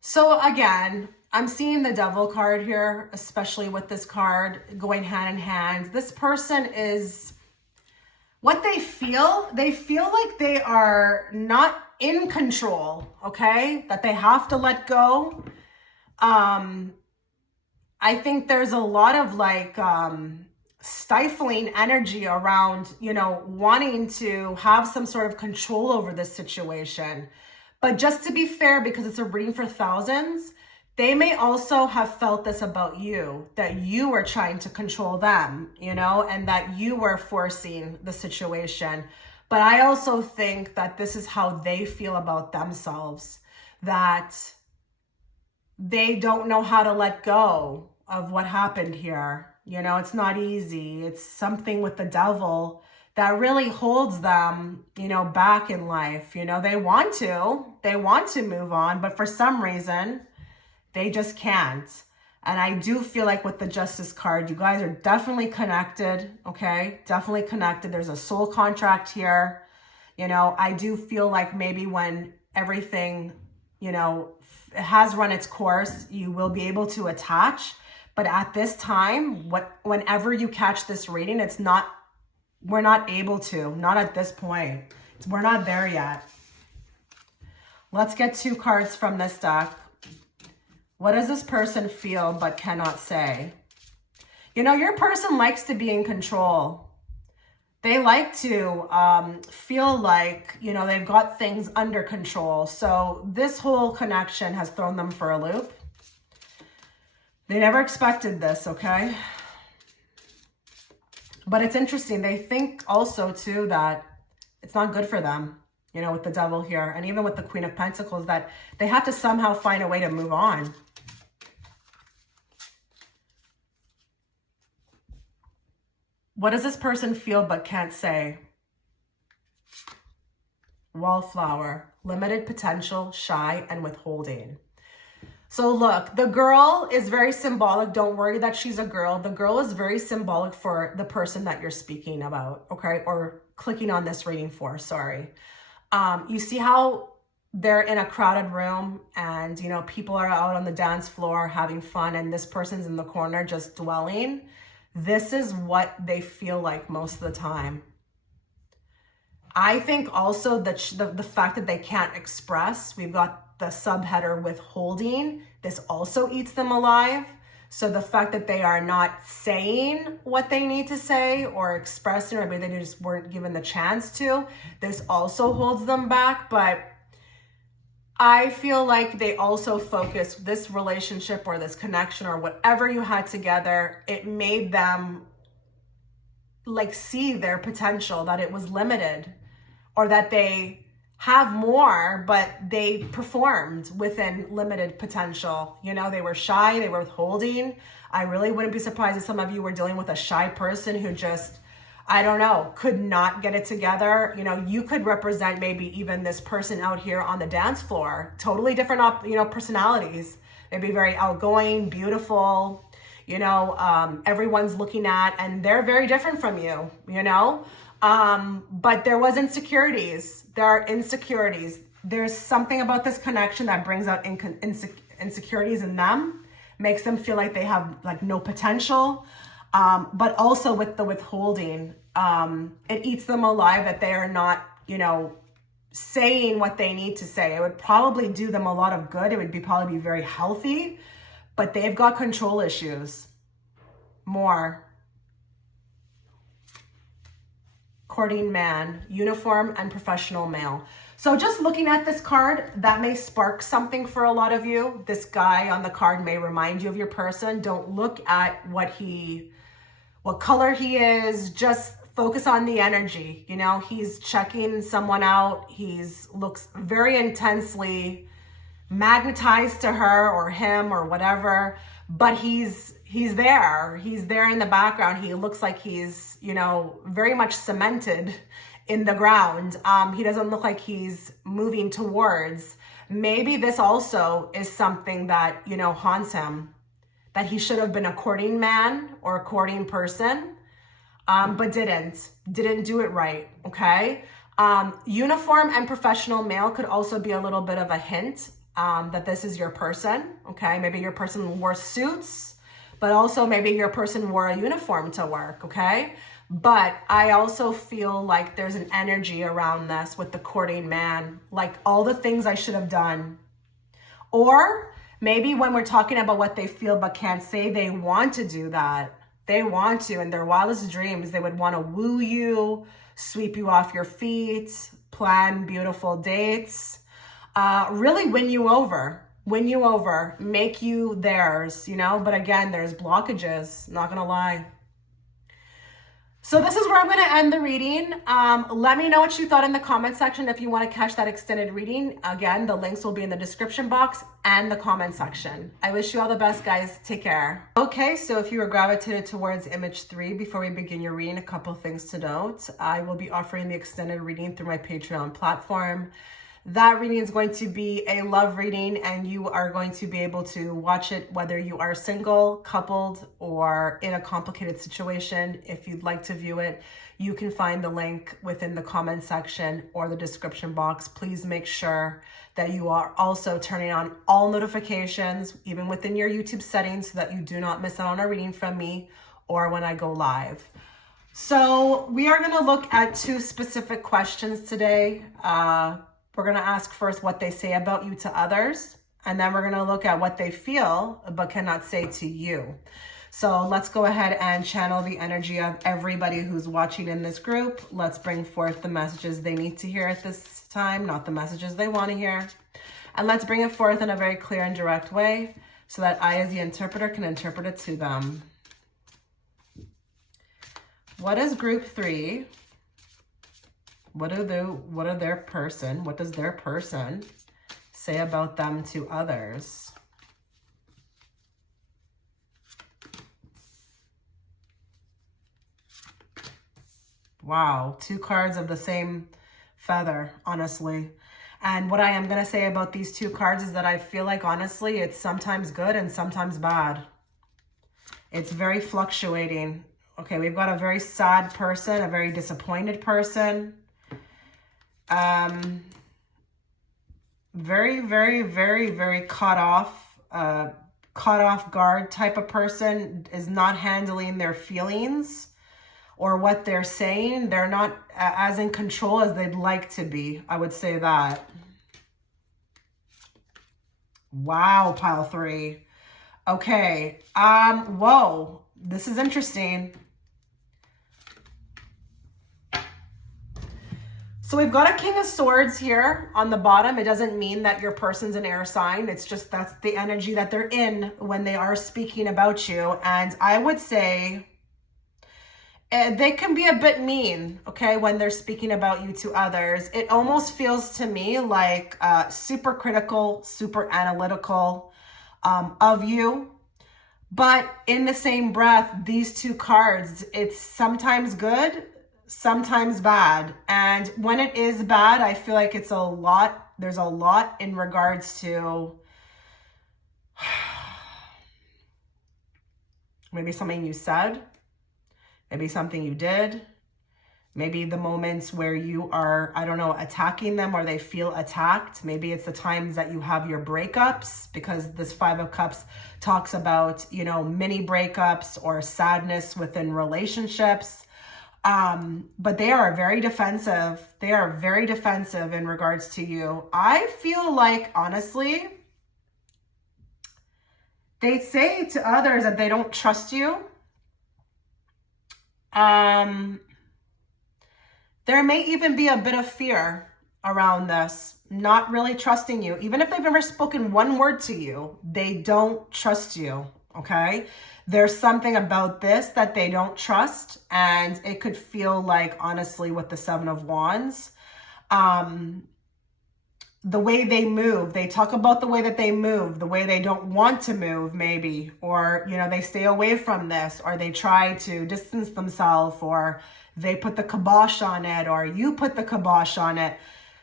So again, I'm seeing the devil card here, especially with this card going hand in hand. This person is, what they feel like they are not in control, okay? That they have to let go. I think there's a lot of like, stifling energy around, you know, wanting to have some sort of control over this situation. But just to be fair, because it's a reading for thousands, they may also have felt this about you, that you were trying to control them, you know, and that you were forcing the situation. But I also think that this is how they feel about themselves, that they don't know how to let go of what happened here. You know, it's not easy. It's something with the devil that really holds them, you know, back in life. You know, they want to move on, but for some reason, they just can't. And I do feel like with the Justice card, you guys are definitely connected, okay? Definitely connected. There's a soul contract here. You know, I do feel like maybe when everything, you know, has run its course, you will be able to attach. But at this time, whenever you catch this reading, we're not able to, not at this point. We're not there yet. Let's get 2 cards from this deck. What does this person feel but cannot say? You know, your person likes to be in control. They like to feel like, you know, they've got things under control. So this whole connection has thrown them for a loop. They never expected this, okay? But it's interesting. They think also, too, that it's not good for them, you know, with the devil here. And even with the Queen of Pentacles, that they have to somehow find a way to move on. What does this person feel but can't say? Wallflower, limited potential, shy, and withholding. So look, the girl is very symbolic. Don't worry that she's a girl. The girl is very symbolic for the person that you're speaking about, okay? Or clicking on this reading for, sorry. You see how they're in a crowded room and, you know, people are out on the dance floor having fun and this person's in the corner just dwelling. This is what they feel like most of the time. I think also that the fact that they can't express, we've got the subheader withholding, this also eats them alive. So the fact that they are not saying what they need to say or expressing, or maybe they just weren't given the chance to, this also holds them back. But I feel like they also focus this relationship or this connection or whatever you had together, it made them like see their potential, that it was limited, or that they have more, but they performed within limited potential. You know, they were shy, they were withholding. I really wouldn't be surprised if some of you were dealing with a shy person who just, I don't know, could not get it together. You know, you could represent maybe even this person out here on the dance floor. Totally different, you know, personalities. They'd be very outgoing, beautiful, you know, everyone's looking at, and they're very different from you, you know? But there was insecurities. There are insecurities. There's something about this connection that brings out insecurities in them, makes them feel like they have like no potential. But also with the withholding, it eats them alive that they are not, you know, saying what they need to say. It would probably do them a lot of good. It would probably be very healthy, but they've got control issues. More. Courting man, uniform and professional male. So just looking at this card, that may spark something for a lot of you. This guy on the card may remind you of your person. Don't look at what color he is. Just focus on the energy. You know, he's checking someone out. Looks very intensely magnetized to her or him or whatever, but he's there. He's there in the background. He looks like he's, you know, very much cemented in the ground. He doesn't look like he's moving towards. Maybe this also is something that, you know, haunts him, that he should have been a courting man or a courting person, but didn't do it right, okay? Uniform and professional male could also be a little bit of a hint that this is your person, okay? Maybe your person wore suits, but also maybe your person wore a uniform to work, okay? But I also feel like there's an energy around this with the courting man, like all the things I should have done. Or maybe when we're talking about what they feel but can't say, they want to do that. They want to, in their wildest dreams, they would want to woo you, sweep you off your feet, plan beautiful dates, really win you over, make you theirs, you know? But again, there's blockages, not gonna lie. So this is where I'm going to end the reading. Let me know what you thought in the comment section if you want to catch that extended reading. Again, the links will be in the description box and the comment section. I wish you all the best, guys. Take care. Okay, so if you were gravitated towards image 3, before we begin your reading, a couple things to note. I will be offering the extended reading through my Patreon platform. That reading is going to be a love reading, and you are going to be able to watch it whether you are single, coupled, or in a complicated situation. If you'd like to view it, you can find the link within the comment section or the description box. Please make sure that you are also turning on all notifications, even within your YouTube settings, so that you do not miss out on a reading from me or when I go live. So we are going to look at 2 specific questions today. We're going to ask first what they say about you to others, and then we're going to look at what they feel but cannot say to you. So let's go ahead and channel the energy of everybody who's watching in this group. Let's bring forth the messages they need to hear at this time, not the messages they want to hear. And let's bring it forth in a very clear and direct way so that I, as the interpreter, can interpret it to them. What is group 3? What does their person say about them to others? Wow, 2 cards of the same feather, honestly. And what I am going to say about these 2 cards is that I feel like, honestly, it's sometimes good and sometimes bad. It's very fluctuating. Okay, we've got a very sad person, a very disappointed person. Very, very, very, very caught off guard type of person, is not handling their feelings or what they're saying. They're not as in control as they'd like to be. I would say that. Wow, pile 3. Okay. Whoa, this is interesting. So we've got a King of Swords here on the bottom. It doesn't mean that your person's an air sign. It's just that's the energy that they're in when they are speaking about you. And I would say they can be a bit mean, okay, when they're speaking about you to others. It almost feels to me like super critical, super analytical of you. But in the same breath, these 2 cards, it's sometimes good, sometimes bad. And when it is bad, I feel like it's a lot. There's a lot in regards to maybe something you said, maybe something you did, maybe the moments where you are, I don't know, attacking them or they feel attacked. Maybe it's the times that you have your breakups, because this 5 of Cups talks about, you know, mini breakups or sadness within relationships. But they are very defensive. They are very defensive in regards to you. I feel like, honestly, they say to others that they don't trust you. There may even be a bit of fear around this, not really trusting you. Even if they've never spoken one word to you, they don't trust you, okay? There's something about this that they don't trust, and it could feel like, honestly, with the 7 of Wands, the way they move, they talk about the way that they move, the way they don't want to move, maybe, or, you know, they stay away from this, or they try to distance themselves, or they put the kibosh on it, or you put the kibosh on it.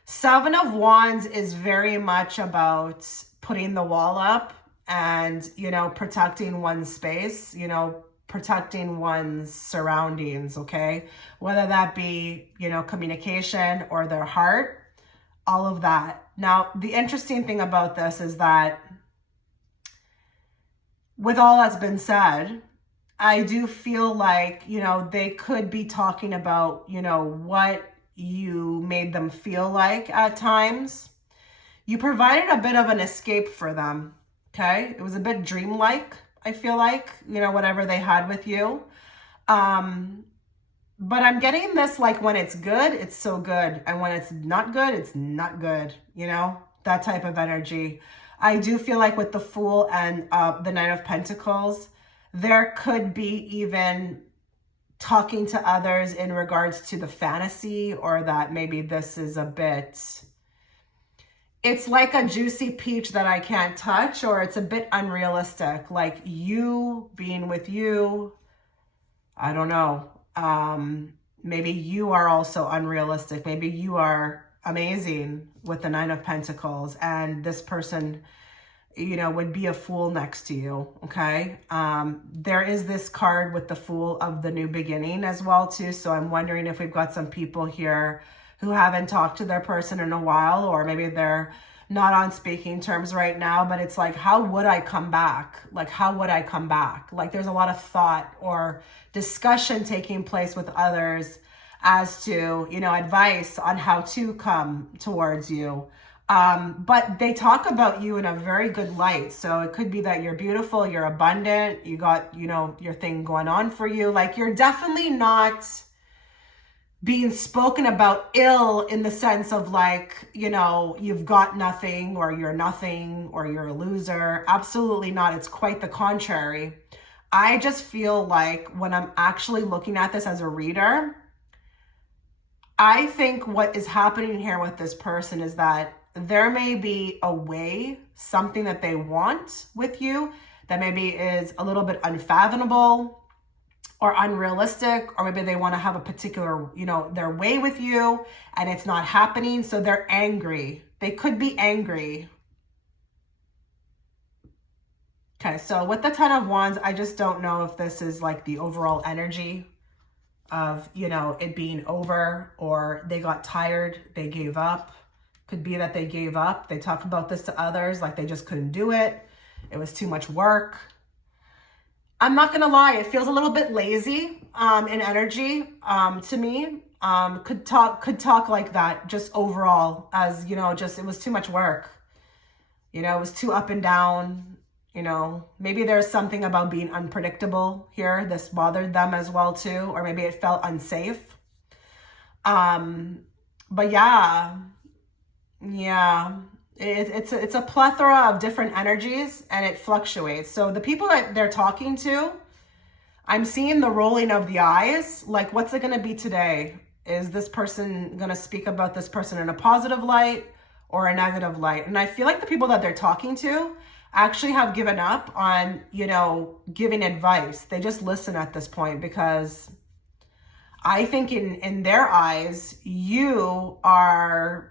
7 of Wands is very much about putting the wall up and, you know, protecting one's space, you know, protecting one's surroundings, okay? Whether that be, you know, communication or their heart, all of that. Now, the interesting thing about this is that with all that's been said, I do feel like, you know, they could be talking about, you know, what you made them feel like at times. You provided a bit of an escape for them, okay? It was a bit dreamlike, I feel like, you know, whatever they had with you. But I'm getting this, like, when it's good, it's so good. And when it's not good, it's not good, you know, that type of energy. I do feel like with the Fool and the Knight of Pentacles, there could be even talking to others in regards to the fantasy, or that maybe this is a bit, it's like a juicy peach that I can't touch, or it's a bit unrealistic, like you being with you. I don't know. Maybe you are also unrealistic. Maybe you are amazing with the 9 of Pentacles, and this person, you know, would be a fool next to you, okay? There is this card with the Fool of the new beginning as well, too. So I'm wondering if we've got some people here who haven't talked to their person in a while, or maybe they're not on speaking terms right now, but it's like, how would I come back? Like, how would I come back? Like, there's a lot of thought or discussion taking place with others as to, you know, advice on how to come towards you. But they talk about you in a very good light. So it could be that you're beautiful, you're abundant, you got, your thing going on for you. Like, you're definitely not being spoken about ill in the sense of like, you've got nothing or you're a loser. Absolutely not. It's quite the contrary. I just feel like when I'm actually looking at this as a reader, I think what is happening here with this person is that there may be a way, something that they want with you that maybe is a little bit unfathomable or unrealistic, or maybe they want to have a particular, their way with you and it's not happening. So they're angry. They could be angry. Okay, so with the Ten of Wands, I just don't know if this is like the overall energy of, it being over, or they got tired, they gave up. Could be that they gave up. They talk about this to others, like they just couldn't do it. It was too much work. I'm not gonna lie, it feels a little bit lazy in energy to me. Could talk like that, just overall, as just it was too much work. It was too up and down. Maybe there's something about being unpredictable here. This bothered them as well too, or maybe it felt unsafe. But yeah, it's a plethora of different energies and it fluctuates. So the people that they're talking to, I'm seeing the rolling of the eyes. Like, what's it going to be today? Is this person going to speak about this person in a positive light or a negative light? And I feel like the people that they're talking to actually have given up on, giving advice. They just listen at this point, because I think in their eyes, you're kind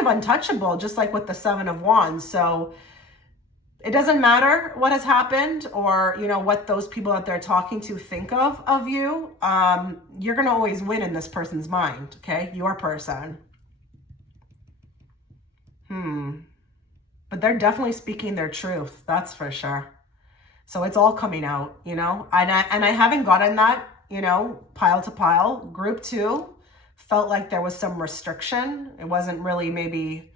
of untouchable, just like with the Seven of Wands. So it doesn't matter what has happened or, what those people that they're talking to think of you. You're going to always win in this person's mind. Okay. Your person. But they're definitely speaking their truth. That's for sure. So it's all coming out, and I haven't gotten that, pile to pile. Group 2 felt like there was some restriction. It wasn't really maybe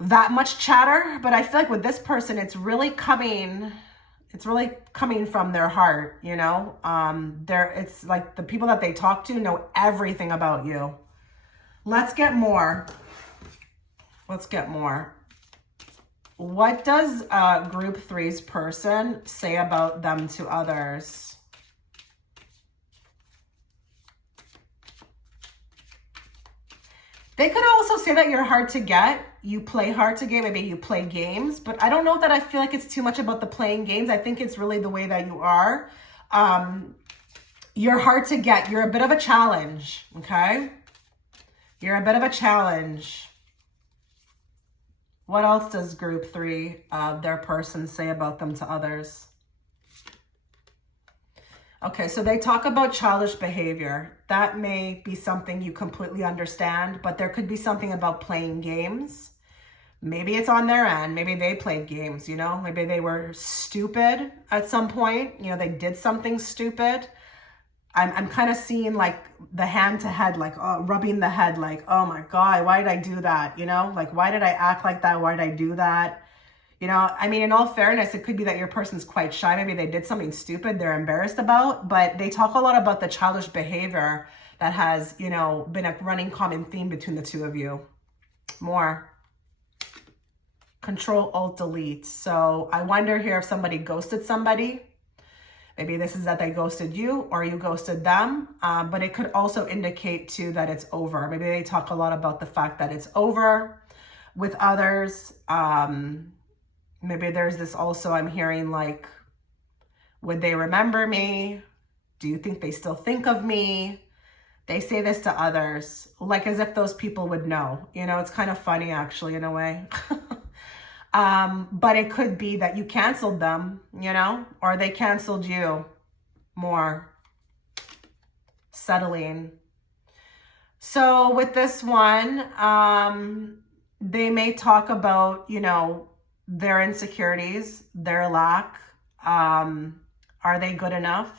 that much chatter, but I feel like with this person, it's really coming from their heart, it's like the people that they talk to know everything about you. Let's get more. What does group 3's person say about them to others? They could also say that you're hard to get. You play hard to get. Maybe you play games, but I don't know that I feel like it's too much about the playing games. I think it's really the way that you are. You're hard to get. You're a bit of a challenge, okay? You're a bit of a challenge. What else does group 3, their person, say about them to others? Okay, so they talk about childish behavior. That may be something you completely understand, but there could be something about playing games. Maybe it's on their end. Maybe they played games, Maybe they were stupid at some point. They did something stupid. I'm kind of seeing like the hand to head, like rubbing the head, like, oh my God, why did I do that? Like, why did I act like that? Why did I do that? In all fairness, it could be that your person's quite shy. Maybe they did something stupid they're embarrassed about, but they talk a lot about the childish behavior that has, been a running common theme between the two of you. More. Control, Alt, Delete. So I wonder here if somebody ghosted somebody. Maybe this is that they ghosted you or you ghosted them, but it could also indicate too that it's over. Maybe they talk a lot about the fact that it's over with others. Maybe there's this also, I'm hearing like, would they remember me? Do you think they still think of me? They say this to others, like as if those people would know. It's kind of funny actually in a way. But it could be that you canceled them, or they canceled you. More. Settling. So with this one, they may talk about, their insecurities, their lack. Are they good enough?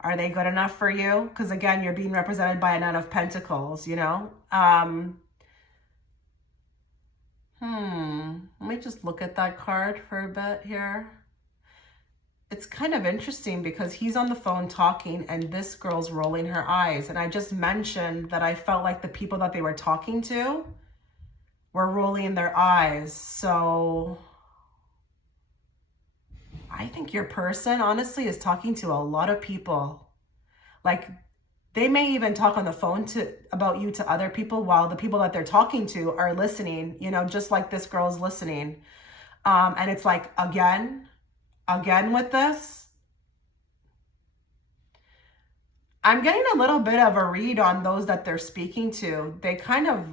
Are they good enough for you? Because again, you're being represented by a Nine of Pentacles, Let me just look at that card for a bit here. It's kind of interesting because he's on the phone talking and this girl's rolling her eyes. And I just mentioned that I felt like the people that they were talking to were rolling their eyes. So I think your person, honestly, is talking to a lot of people. Like, they may even talk on the phone about you to other people while the people that they're talking to are listening, you know, just like this girl's listening. And it's like, again with this. I'm getting a little bit of a read on those that they're speaking to. They kind of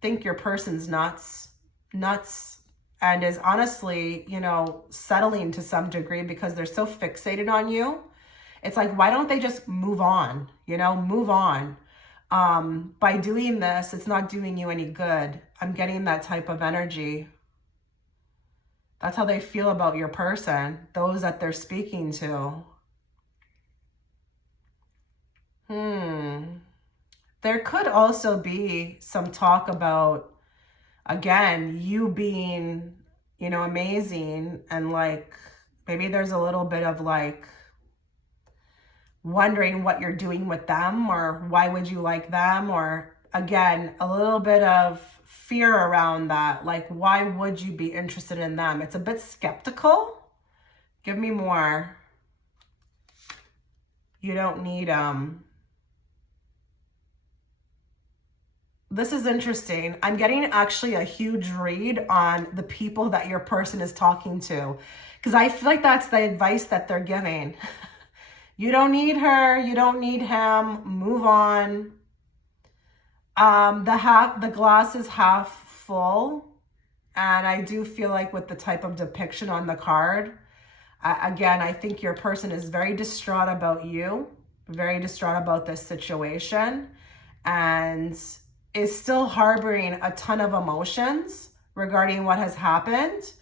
think your person's nuts, and is honestly, you know, settling to some degree because they're so fixated on you. It's like, why don't they just move on, you know, move on. By doing this, it's not doing you any good. I'm getting that type of energy. That's how they feel about your person, those that they're speaking to. There could also be some talk about, again, you being, you know, amazing, and like, maybe there's a little bit of like wondering what you're doing with them, or why would you like them, or again, a little bit of fear around that. Like, why would you be interested in them? It's a bit skeptical. Give me more. You don't need This is interesting. I'm getting actually a huge read on the people that your person is talking to, because I feel like that's the advice that they're giving. You don't need her. You don't need him. Move on. The glass is half full. And I do feel like with the type of depiction on the card, again, I think your person is very distraught about you, very distraught about this situation, and is still harboring a ton of emotions regarding what has happened.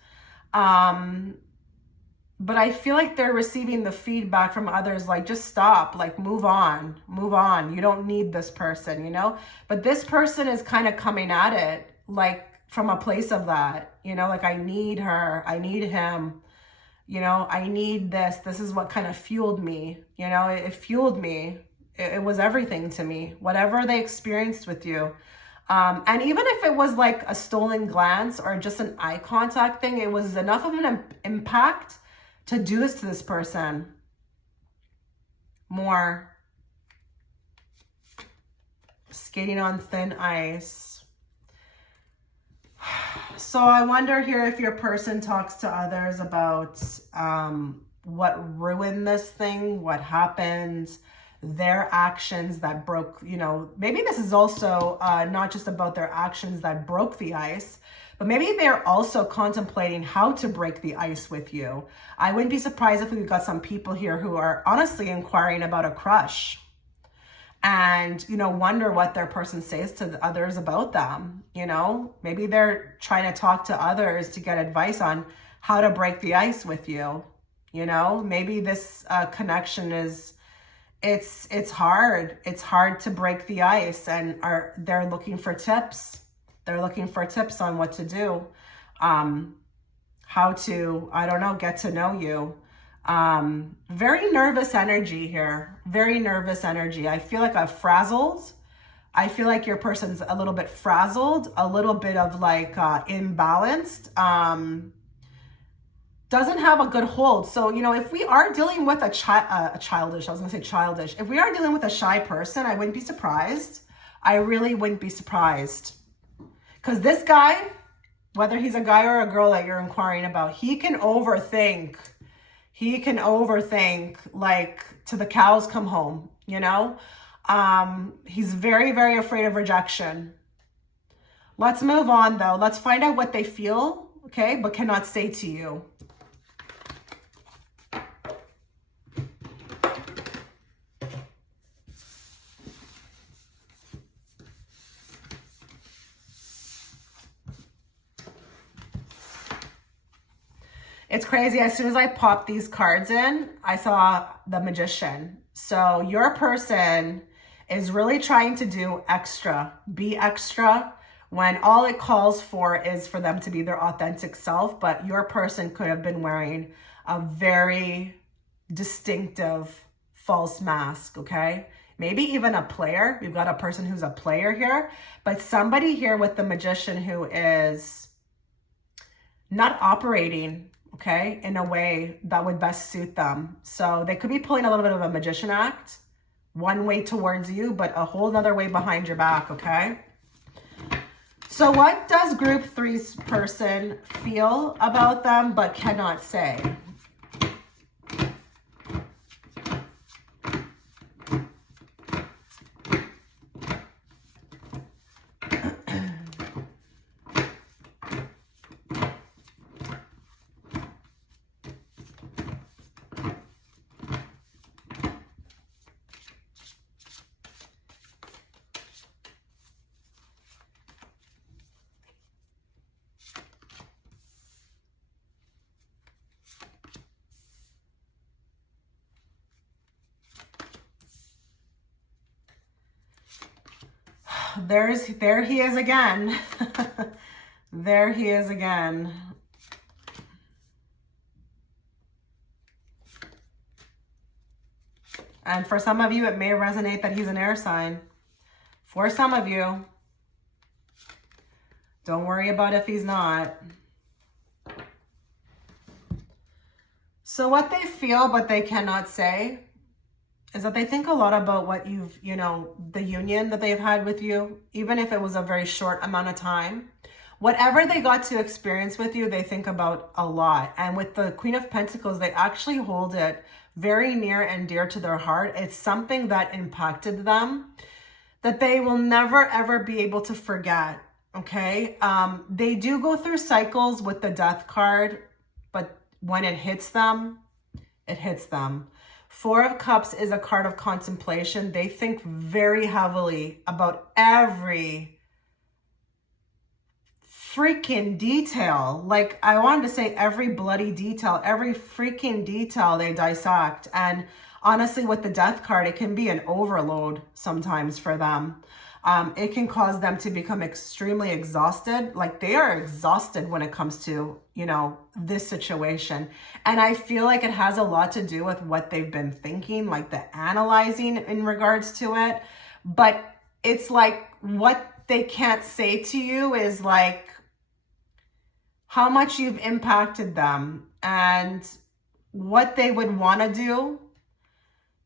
But I feel like they're receiving the feedback from others, like, just stop, like, move on. You don't need this person, you know? But this person is kind of coming at it, like, from a place of that, you know, like, I need her, I need him, you know, I need this. This is what kind of fueled me, you know, it fueled me. It was everything to me, whatever they experienced with you. And even if it was like a stolen glance or just an eye contact thing, it was enough of an impact to do this to this person. More. Skating on thin ice. So I wonder here if your person talks to others about what ruined this thing, what happened, their actions that broke, you know, maybe this is also not just about their actions that broke the ice, but maybe they're also contemplating how to break the ice with you. I wouldn't be surprised if we've got some people here who are honestly inquiring about a crush and, you know, wonder what their person says to others about them. You know, maybe they're trying to talk to others to get advice on how to break the ice with you. You know, maybe this connection is, it's hard. It's hard to break the ice, and they're looking for tips. They're looking for tips on what to do, how to, I don't know, get to know you. Very nervous energy here. Very nervous energy. I feel like I'm frazzled. I feel like your person's a little bit frazzled, a little bit of like imbalanced. Doesn't have a good hold. So, you know, if we are dealing with a childish, if we are dealing with a shy person, I wouldn't be surprised. I really wouldn't be surprised. Because this guy, whether he's a guy or a girl that you're inquiring about, he can overthink. He can overthink like till the cows come home, you know? He's very, very afraid of rejection. Let's move on though. Let's find out what they feel, okay, but cannot say to you. It's crazy. As soon as I popped these cards in, I saw the Magician. So your person is really trying to do extra, be extra when all it calls for is for them to be their authentic self, but your person could have been wearing a very distinctive false mask, okay? Maybe even a player. We've got a person who's a player here, but somebody here with the Magician who is not operating, okay, in a way that would best suit them. So they could be pulling a little bit of a magician act, one way towards you, but a whole other way behind your back, okay? So what does group three's person feel about them but cannot say? There he is again. There he is again. And for some of you, it may resonate that he's an air sign. For some of you, don't worry about if he's not. So what they feel but they cannot say is that they think a lot about what you've, the union that they've had with you, even if it was a very short amount of time. Whatever they got to experience with you, they think about a lot. And with the Queen of Pentacles, they actually hold it very near and dear to their heart. It's something that impacted them that they will never, ever be able to forget, okay? They do go through cycles with the Death card, but when it hits them, it hits them. Four of Cups is a card of contemplation. They think very heavily about every freaking detail. Like, I wanted to say every bloody detail, every freaking detail they dissect. And honestly, with the Death card, it can be an overload sometimes for them. It can cause them to become extremely exhausted. Like, they are exhausted when it comes to, this situation. And I feel like it has a lot to do with what they've been thinking, like the analyzing in regards to it. But it's like what they can't say to you is like how much you've impacted them and what they would want to do.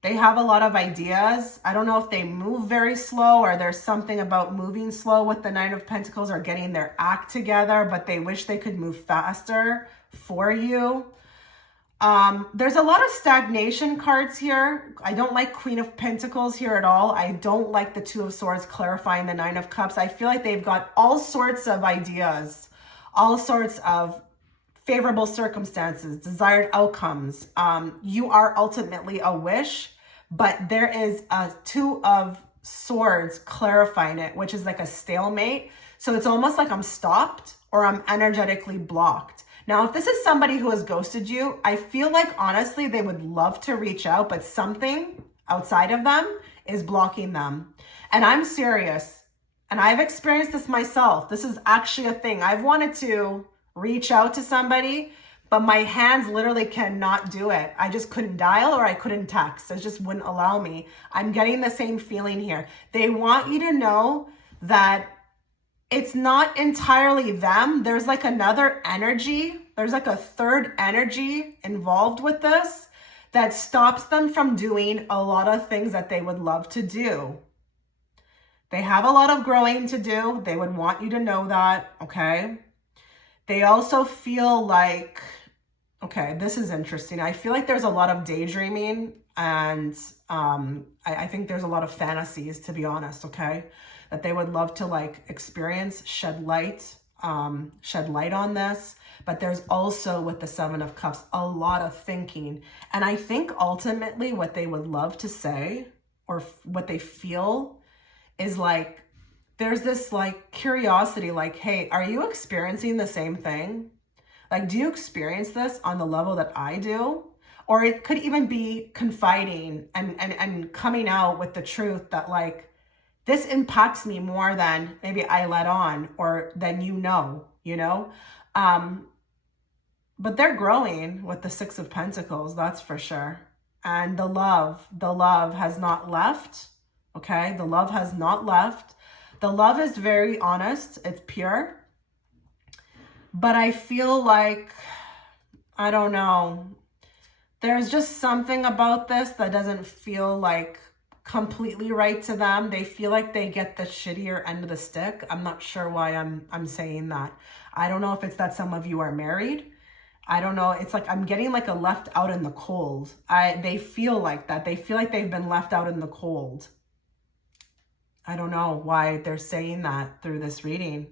They have a lot of ideas. I don't know if they move very slow or there's something about moving slow with the Nine of Pentacles or getting their act together, but they wish they could move faster for you. There's a lot of stagnation cards here. I don't like Queen of Pentacles here at all. I don't like the Two of Swords clarifying the Nine of Cups. I feel like they've got all sorts of ideas, all sorts of favorable circumstances, desired outcomes. You are ultimately a wish, but there is a Two of Swords clarifying it, which is like a stalemate. So it's almost like I'm stopped or I'm energetically blocked. Now, if this is somebody who has ghosted you, I feel like honestly, they would love to reach out, but something outside of them is blocking them. And I'm serious. And I've experienced this myself. This is actually a thing. I've wanted to reach out to somebody, but my hands literally cannot do it. I just couldn't dial or I couldn't text. It just wouldn't allow me. I'm getting the same feeling here. They want you to know that it's not entirely them. There's like another energy. There's like a third energy involved with this that stops them from doing a lot of things that they would love to do. They have a lot of growing to do. They would want you to know that, okay? They also feel like, okay, this is interesting. I feel like there's a lot of daydreaming and I think there's a lot of fantasies, to be honest, okay? That they would love to like experience, shed light on this. But there's also with the Seven of Cups, a lot of thinking. And I think ultimately what they would love to say or what they feel is like, there's this like curiosity, like, hey, are you experiencing the same thing? Like, do you experience this on the level that I do? Or it could even be confiding and coming out with the truth that like, this impacts me more than maybe I let on, or than you know. But they're growing with the Six of Pentacles, that's for sure. And the love has not left, okay? The love has not left. The love is very honest, it's pure. But I feel like, I don't know, there's just something about this that doesn't feel like completely right to them. They feel like they get the shittier end of the stick. I'm not sure why I'm saying that. I don't know if it's that some of you are married. I don't know. It's like I'm getting like a left out in the cold. They feel like that. They feel like they've been left out in the cold. I don't know why they're saying that through this reading.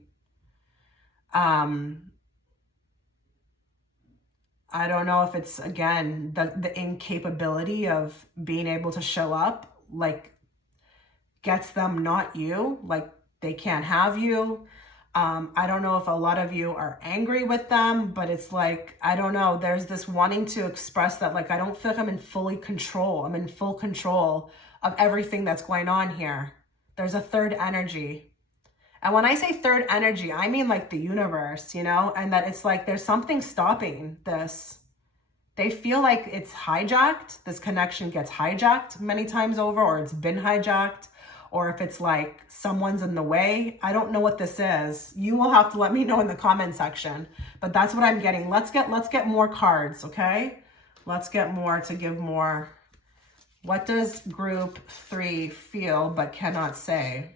I don't know if it's, again, the incapability of being able to show up, like, gets them not you, like they can't have you. I don't know if a lot of you are angry with them, but it's like, I don't know, there's this wanting to express that, like, I don't feel like I'm in fully control. I'm in full control of everything that's going on here. There's a third energy. And when I say third energy, I mean like the universe, you know, and that it's like there's something stopping this. They feel like it's hijacked. This connection gets hijacked many times over, or it's been hijacked, or if it's like someone's in the way. I don't know what this is. You will have to let me know in the comment section, but that's what I'm getting. Let's get more cards, okay? Let's get more to give more. What does group 3 feel but cannot say?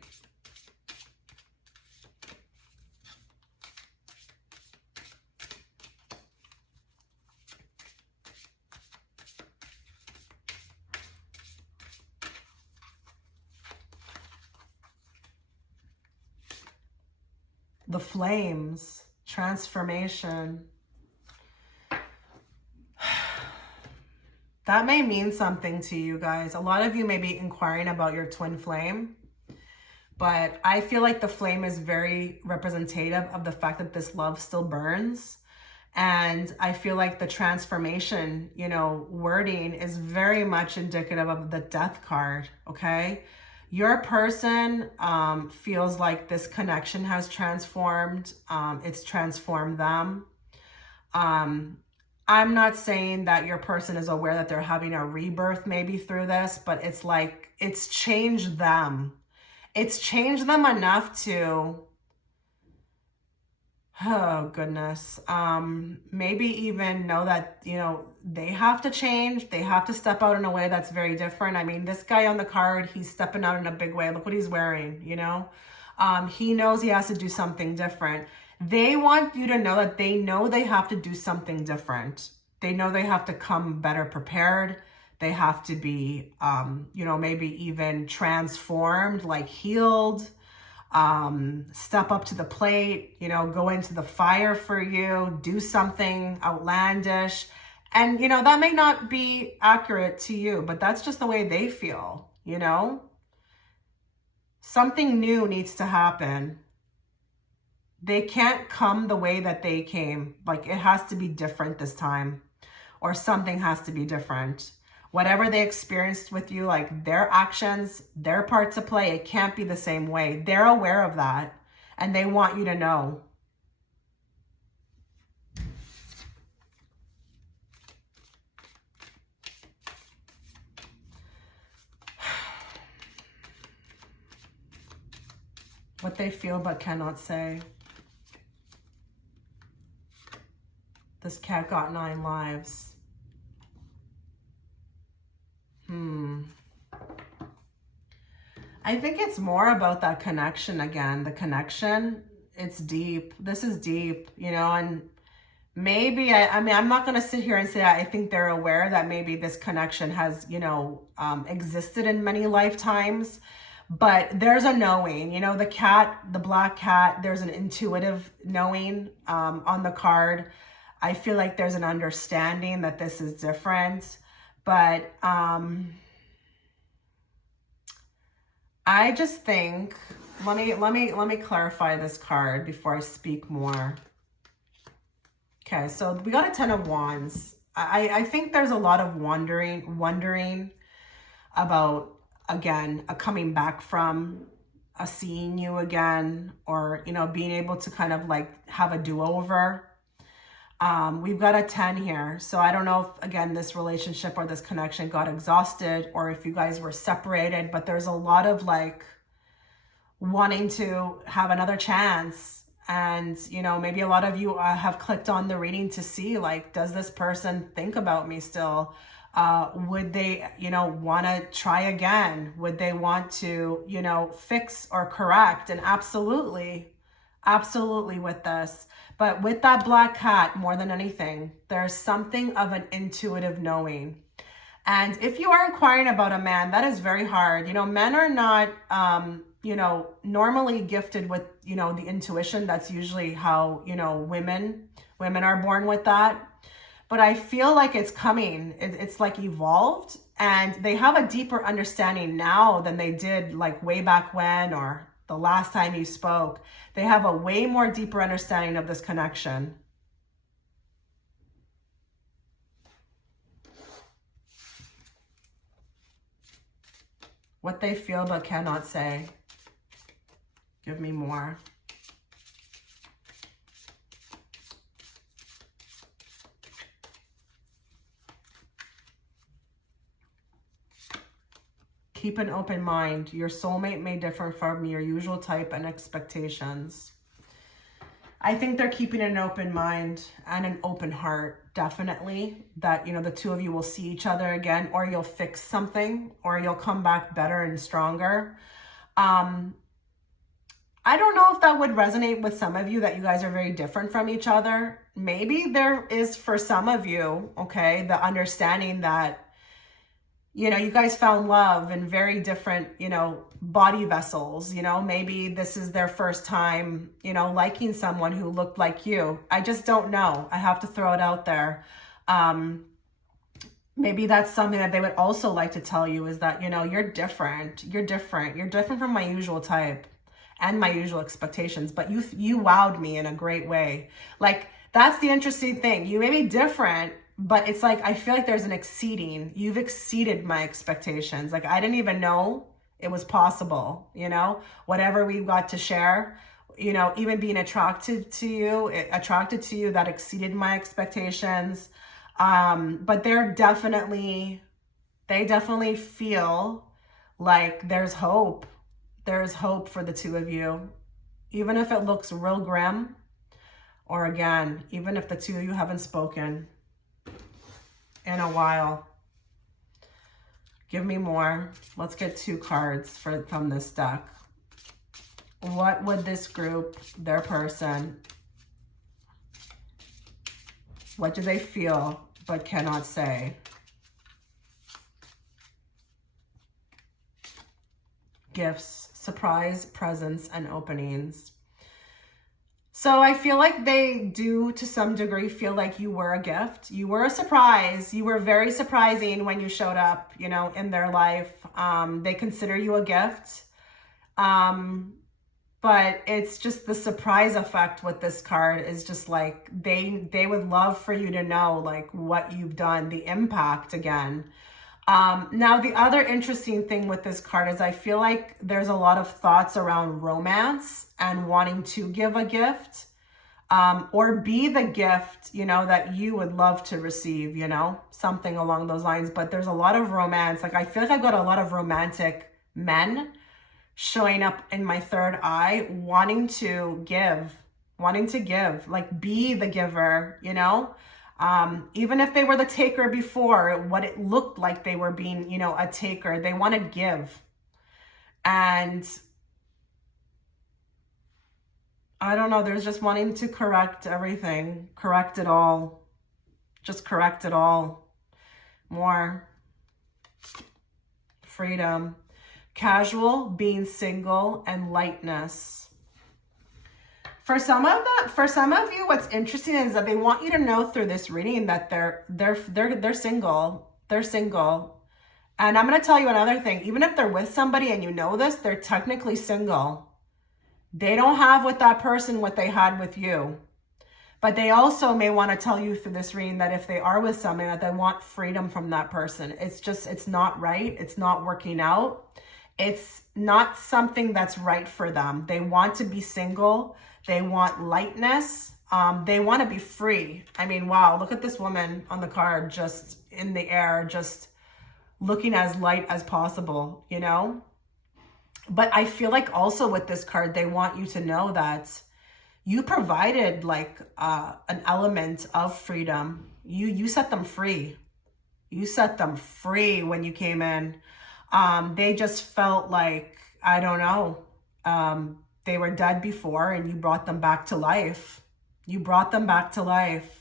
The flames, transformation. That may mean something to you guys. A lot of you may be inquiring about your twin flame, but I feel like the flame is very representative of the fact that this love still burns. And I feel like the transformation, you know, wording is very much indicative of the Death card, okay? Your person feels like this connection has transformed. It's transformed them. I'm not saying that your person is aware that they're having a rebirth maybe through this, but it's like it's changed them. It's changed them enough to, oh goodness, maybe even know that, you know, they have to change. They have to step out in a way that's very different. I mean, this guy on the card, he's stepping out in a big way. Look what he's wearing, you know? He knows he has to do something different. They want you to know that they know they have to do something different. They know they have to come better prepared. They have to be, you know, maybe even transformed, like healed. Step up to the plate, you know, go into the fire for you, do something outlandish. And, you know, that may not be accurate to you, but that's just the way they feel, you know? Something new needs to happen. They can't come the way that they came. Like, it has to be different this time, or something has to be different. Whatever they experienced with you, like their actions, their part to play, it can't be the same way. They're aware of that, and they want you to know. What they feel but cannot say. This cat got 9 lives. I think it's more about that connection again. The connection, it's deep. This is deep, you know, and maybe, I mean, I'm not going to sit here and say I think they're aware that maybe this connection has, you know, existed in many lifetimes. But there's a knowing, you know, the cat, the black cat, there's an intuitive knowing on the card. I feel like there's an understanding that this is different, but I just think, let me clarify this card before I speak more. Okay, so we got a 10 of Wands. I think there's a lot of wondering about, again, a coming back from, seeing you again, or, you know, being able to kind of like have a do-over. We've got a 10 here. So I don't know if, again, this relationship or this connection got exhausted, or if you guys were separated, but there's a lot of like wanting to have another chance. And, you know, maybe a lot of you have clicked on the reading to see, like, does this person think about me still? Would they, you know, want to try again? Would they want to, you know, fix or correct? And absolutely with this. But with that black cat, more than anything, there's something of an intuitive knowing. And if you are inquiring about a man, that is very hard. You know, men are not, you know, normally gifted with, you know, the intuition. That's usually how, you know, women are born with that. But I feel like it's coming. It's like evolved, and they have a deeper understanding now than they did like way back when, or the last time you spoke. They have a way more deeper understanding of this connection. What they feel but cannot say. Give me more. Keep an open mind. Your soulmate may differ from your usual type and expectations. I think they're keeping an open mind and an open heart, definitely. That, you know, the two of you will see each other again, or you'll fix something, or you'll come back better and stronger. I don't know if that would resonate with some of you, that you guys are very different from each other. Maybe there is for some of you, okay, the understanding that, you know, you guys found love in very different, you know, body vessels. You know, maybe this is their first time, you know, liking someone who looked like you. I just don't know. I have to throw it out there. Maybe that's something that they would also like to tell you, is that, you know, you're different. You're different. You're different from my usual type and my usual expectations, but you wowed me in a great way. Like, that's the interesting thing. You may be different, but it's like, I feel like there's an exceeding. You've exceeded my expectations. Like, I didn't even know it was possible, you know, whatever we got to share, you know, even being attracted to you, that exceeded my expectations. But they definitely feel like there's hope. There's hope for the two of you, even if it looks real grim, or again, even if the two of you haven't spoken in a while. Give me more. Let's get 2 cards from this deck. What would this group, their person, what do they feel but cannot say? Gifts, surprise, presents, and openings. So I feel like they do, to some degree, feel like you were a gift. You were a surprise. You were very surprising when you showed up, you know, in their life. They consider you a gift. But it's just the surprise effect with this card is just like, they would love for you to know, like, what you've done, the impact again. Now, the other interesting thing with this card is I feel like there's a lot of thoughts around romance and wanting to give a gift, or be the gift, you know, that you would love to receive, you know, something along those lines. But there's a lot of romance. Like, I feel like I got a lot of romantic men showing up in my third eye, wanting to give, like, be the giver, you know? Even if they were the taker before, what it looked like they were being, you know, a taker, they want to give. And I don't know, there's just wanting to correct everything, correct it all, just correct it all. More freedom, casual, being single, and lightness. For some of you, what's interesting is that they want you to know through this reading that they're single. They're single. And I'm going to tell you another thing. Even if they're with somebody and you know this, they're technically single. They don't have with that person what they had with you. But they also may want to tell you through this reading that if they are with somebody, that they want freedom from that person. It's just, it's not right. It's not working out. It's not something that's right for them. They want to be single. They want lightness. They want to be free. I mean, wow, look at this woman on the card, just in the air, just looking as light as possible, you know? But I feel like also with this card, they want you to know that you provided like an element of freedom. You set them free. You set them free when you came in. They just felt like, I don't know, they were dead before and you brought them back to life. You brought them back to life.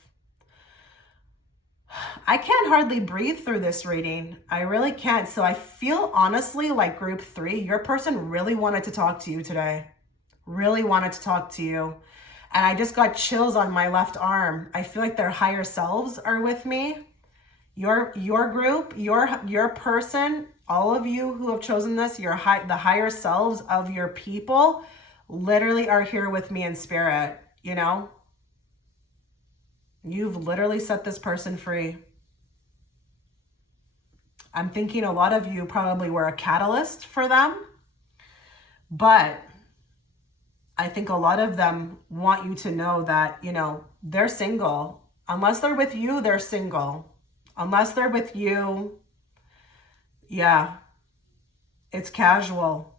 I can't hardly breathe through this reading. I really can't. So I feel honestly like group 3, your person really wanted to talk to you today. Really wanted to talk to you. And I just got chills on my left arm. I feel like their higher selves are with me. Your group, your person, all of you who have chosen this, the higher selves of your people literally are here with me in spirit, you know? You've literally set this person free. I'm thinking a lot of you probably were a catalyst for them, but I think a lot of them want you to know that, you know, they're single. Unless they're with you, they're single. Unless they're with you, yeah, it's casual.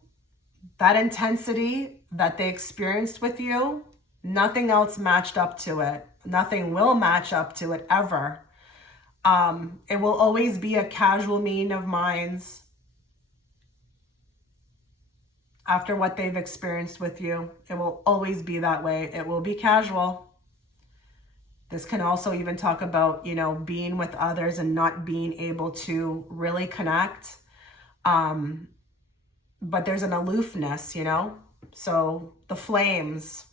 That intensity that they experienced with you, nothing else matched up to it. Nothing will match up to it ever. It will always be a casual meeting of minds after what they've experienced with you. It will always be that way. It will be casual. This can also even talk about, you know, being with others and not being able to really connect. But there's an aloofness, you know? So the flames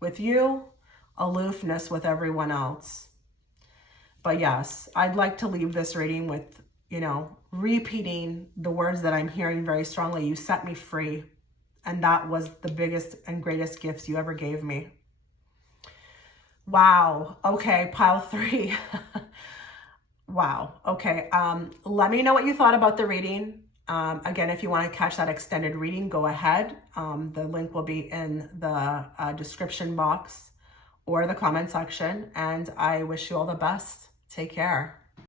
with you, aloofness with everyone else. But yes, I'd like to leave this reading with, you know, repeating the words that I'm hearing very strongly. You set me free. And that was the biggest and greatest gifts you ever gave me. Wow. Okay, pile 3. Wow. Okay. Let me know what you thought about the reading. Again, if you want to catch that extended reading, go ahead. The link will be in the description box or the comment section. And I wish you all the best. Take care.